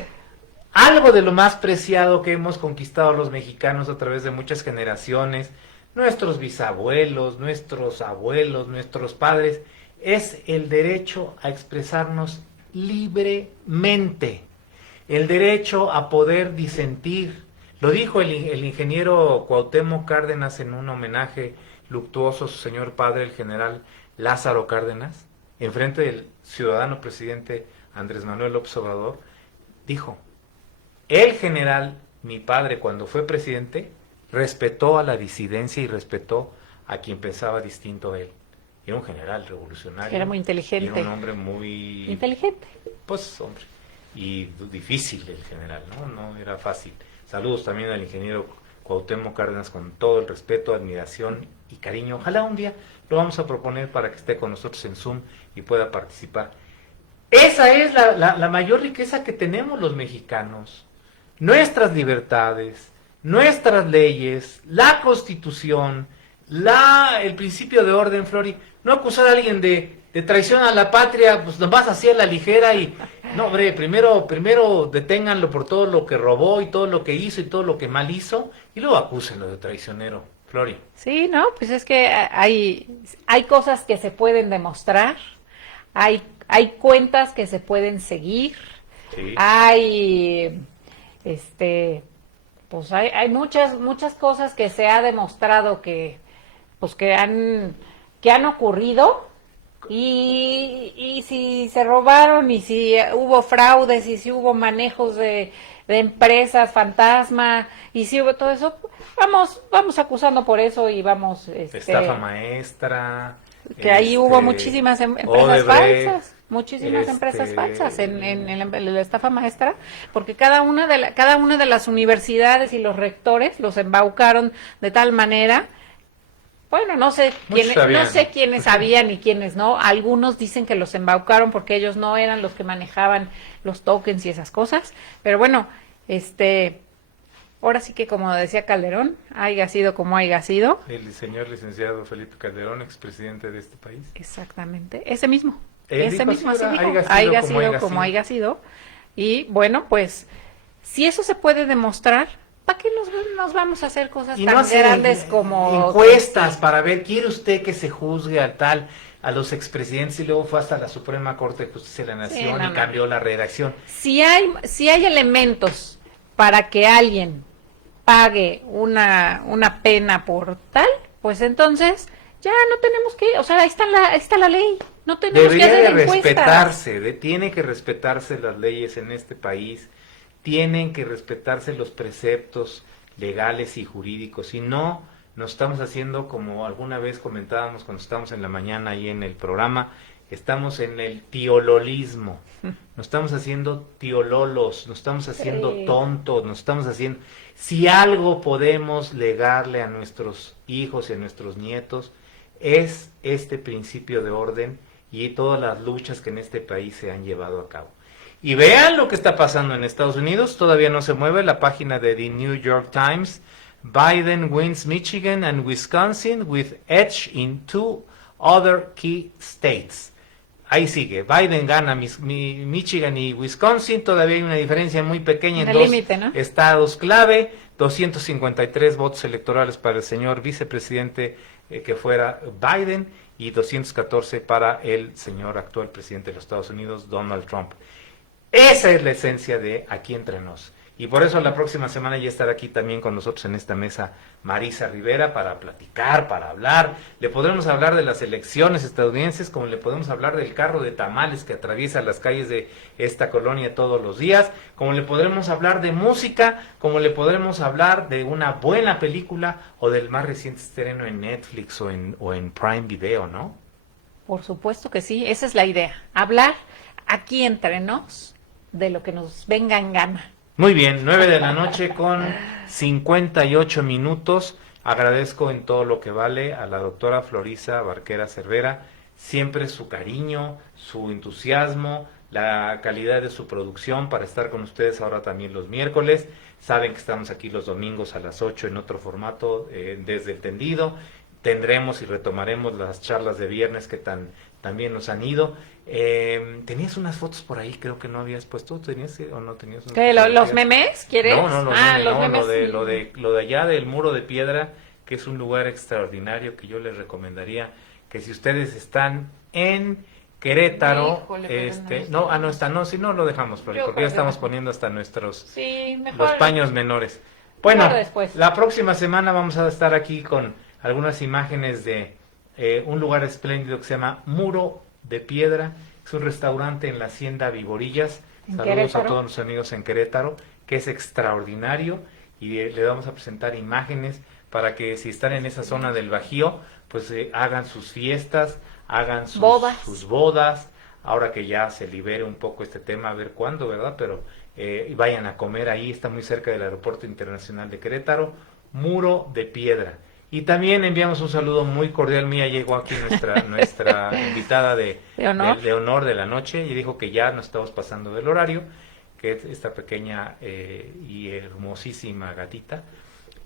algo de lo más preciado que hemos conquistado los mexicanos a través de muchas generaciones, nuestros bisabuelos, nuestros abuelos, nuestros padres, es el derecho a expresarnos libremente, el derecho a poder disentir. Lo dijo el ingeniero Cuauhtémoc Cárdenas en un homenaje luctuoso a su señor padre, el general Lázaro Cárdenas, enfrente del ciudadano presidente Andrés Manuel López Obrador. Dijo, el general, mi padre, cuando fue presidente, respetó a la disidencia y respetó a quien pensaba distinto a él. Era un general revolucionario. Era muy inteligente. Era un hombre muy... Inteligente. Pues, hombre, y difícil el general, ¿no? No era fácil. Saludos también al ingeniero Cuauhtémoc Cárdenas con todo el respeto, admiración y cariño. Ojalá un día lo vamos a proponer para que esté con nosotros en Zoom y pueda participar. Esa es la mayor riqueza que tenemos los mexicanos. Nuestras libertades, nuestras leyes, la Constitución, el principio de orden, Flori. No acusar a alguien de traición a la patria, pues nomás así a la ligera y... No, hombre, primero deténganlo por todo lo que robó y todo lo que hizo y todo lo que mal hizo y luego acúsenlo de traicionero, Flori. Sí, no, pues es que hay cosas que se pueden demostrar, hay cuentas que se pueden seguir, Sí. pues hay muchas cosas que se ha demostrado que han ocurrido. Y si se robaron y si hubo fraudes y si hubo manejos de empresas fantasma y si hubo todo eso, vamos acusando por eso y vamos Estafa maestra. que ahí hubo muchísimas empresas Odebrecht, falsas, muchísimas empresas falsas en la estafa maestra, porque cada una de las universidades y los rectores los embaucaron de tal manera. Bueno, no sé quiénes sabían y quiénes no. Algunos dicen que los embaucaron porque ellos no eran los que manejaban los tokens y esas cosas. Pero bueno, ahora sí que como decía Calderón, haya sido como haya sido. El señor licenciado Felipe Calderón, expresidente de este país. Exactamente, ese mismo. Él Ese dijo mismo así, así ¿verdad? dijo. Haya sido como haya sido. Y bueno, pues, si eso se puede demostrar, ¿para qué nos vamos a hacer cosas Y tan no hacer grandes como encuestas para ver, ¿quiere usted que se juzgue a los expresidentes? Y luego fue hasta la Suprema Corte de Justicia de la Nación y cambió la redacción. Si hay elementos para que alguien pague una pena por tal, pues entonces ya no tenemos que, o sea, ahí está la ley, no tenemos Debería que hacer de encuestas. respetarse, tiene que respetarse las leyes en este país, tienen que respetarse los preceptos legales y jurídicos, y no nos estamos haciendo como alguna vez comentábamos cuando estábamos en la mañana ahí en el programa, estamos en el tiololismo, nos estamos haciendo tiololos, nos estamos haciendo tontos, nos estamos haciendo... Si algo podemos legarle a nuestros hijos y a nuestros nietos, es este principio de orden y todas las luchas que en este país se han llevado a cabo. Y vean lo que está pasando en Estados Unidos, todavía no se mueve la página de The New York Times. Biden wins Michigan and Wisconsin with edge in 2 other key states. ahí sigue. Biden gana Michigan y Wisconsin. Todavía hay una diferencia muy pequeña en El dos límite, ¿no? estados clave. 253 votos electorales para el señor vicepresidente que fuera Biden y 214 para el señor actual presidente de los Estados Unidos, Donald Trump. Esa es la esencia de Aquí Entre Nos. Y por eso la próxima semana ya estará aquí también con nosotros en esta mesa Marisa Rivera para platicar, para hablar. Le podremos hablar de las elecciones estadounidenses, como le podemos hablar del carro de tamales que atraviesa las calles de esta colonia todos los días, como le podremos hablar de música, como le podremos hablar de una buena película o del más reciente estreno en Netflix o en Prime Video, ¿no? Por supuesto que sí, esa es la idea. Hablar aquí entre nos de lo que nos venga en gana. Muy bien, 9 de la noche con 58 minutos. Agradezco en todo lo que vale a la doctora Florisa Barquera Cervera, siempre su cariño, su entusiasmo, la calidad de su producción para estar con ustedes ahora también los miércoles. Saben que estamos aquí los domingos a las 8 en otro formato desde el tendido. Tendremos y retomaremos las charlas de viernes que también nos han ido. Tenías unas fotos por ahí, creo que no habías puesto, ¿tenías o no tenías? ¿Qué, los memes, quieres? No, Los memes, memes. lo de allá del Muro de Piedra, que es un lugar extraordinario que yo les recomendaría que si ustedes están en Querétaro, Híjole, pero no está, no, si no lo dejamos, Flori, Yo porque creo ya que estamos no. poniendo hasta nuestros Sí, mejor. los paños menores. Bueno, Mejor después. la próxima semana vamos a estar aquí con algunas imágenes de un lugar espléndido que se llama Muro de Piedra. Es un restaurante en la Hacienda Viborillas. ¿En Saludos Querétaro? a todos nuestros amigos en Querétaro, que es extraordinario y le vamos a presentar imágenes para que si están en esa zona del Bajío, pues hagan sus fiestas, hagan sus bodas, ahora que ya se libere un poco este tema, a ver cuándo, ¿verdad? Pero vayan a comer ahí, está muy cerca del Aeropuerto Internacional de Querétaro, Muro de Piedra. Y también enviamos un saludo muy cordial. Mía llegó aquí nuestra invitada de honor de la noche y dijo que ya nos estamos pasando del horario, que es esta pequeña y hermosísima gatita,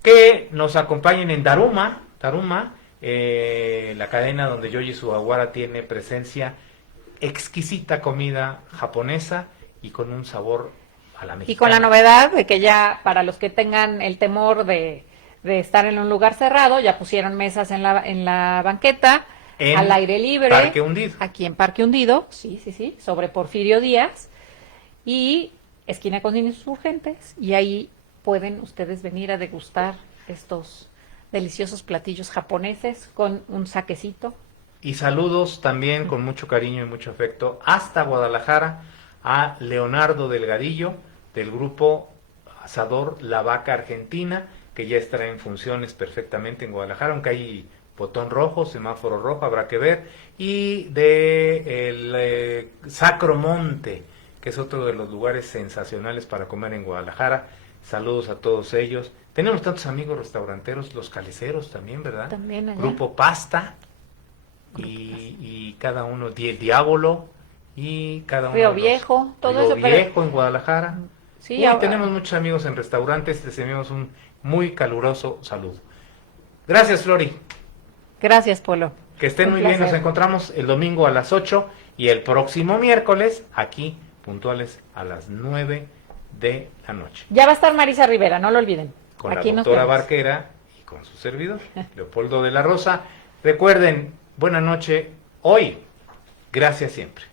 que nos acompañen en Daruma, la cadena donde Yoyi Sugawara tiene presencia, exquisita comida japonesa y con un sabor a la mexicana. Y con la novedad de que ya, para los que tengan el temor de estar en un lugar cerrado, ya pusieron mesas en la banqueta, al aire libre. Parque Hundido. Aquí en Parque Hundido, sí, sobre Porfirio Díaz, y esquina con Insurgentes, y ahí pueden ustedes venir a degustar estos deliciosos platillos japoneses con un saquecito. Y saludos también con mucho cariño y mucho afecto hasta Guadalajara a Leonardo Delgadillo del grupo Asador La Vaca Argentina, que ya estará en funciones perfectamente en Guadalajara, aunque hay botón rojo, semáforo rojo, habrá que ver, y de el Sacro Monte, que es otro de los lugares sensacionales para comer en Guadalajara. Saludos a todos ellos. Tenemos tantos amigos restauranteros, los caleceros también, ¿verdad? También allá. Grupo Pasta, y cada uno, Diablo, y cada uno Río de los- Viejo, todo Río eso, pero- Viejo en Guadalajara. Sí, Uy, ahora- tenemos muchos amigos en restaurantes, les enviamos un muy caluroso saludo. Gracias, Flori. Gracias, Polo. Que estén Un muy bien, placer. nos encontramos el domingo a las 8 y el próximo miércoles aquí, puntuales a las 9 de la noche. Ya va a estar Marisa Rivera, no lo olviden. Con Aquí la nos doctora vemos. Barquera y con su servidor, Leopoldo de la Rosa. Recuerden, buena noche hoy. Gracias siempre.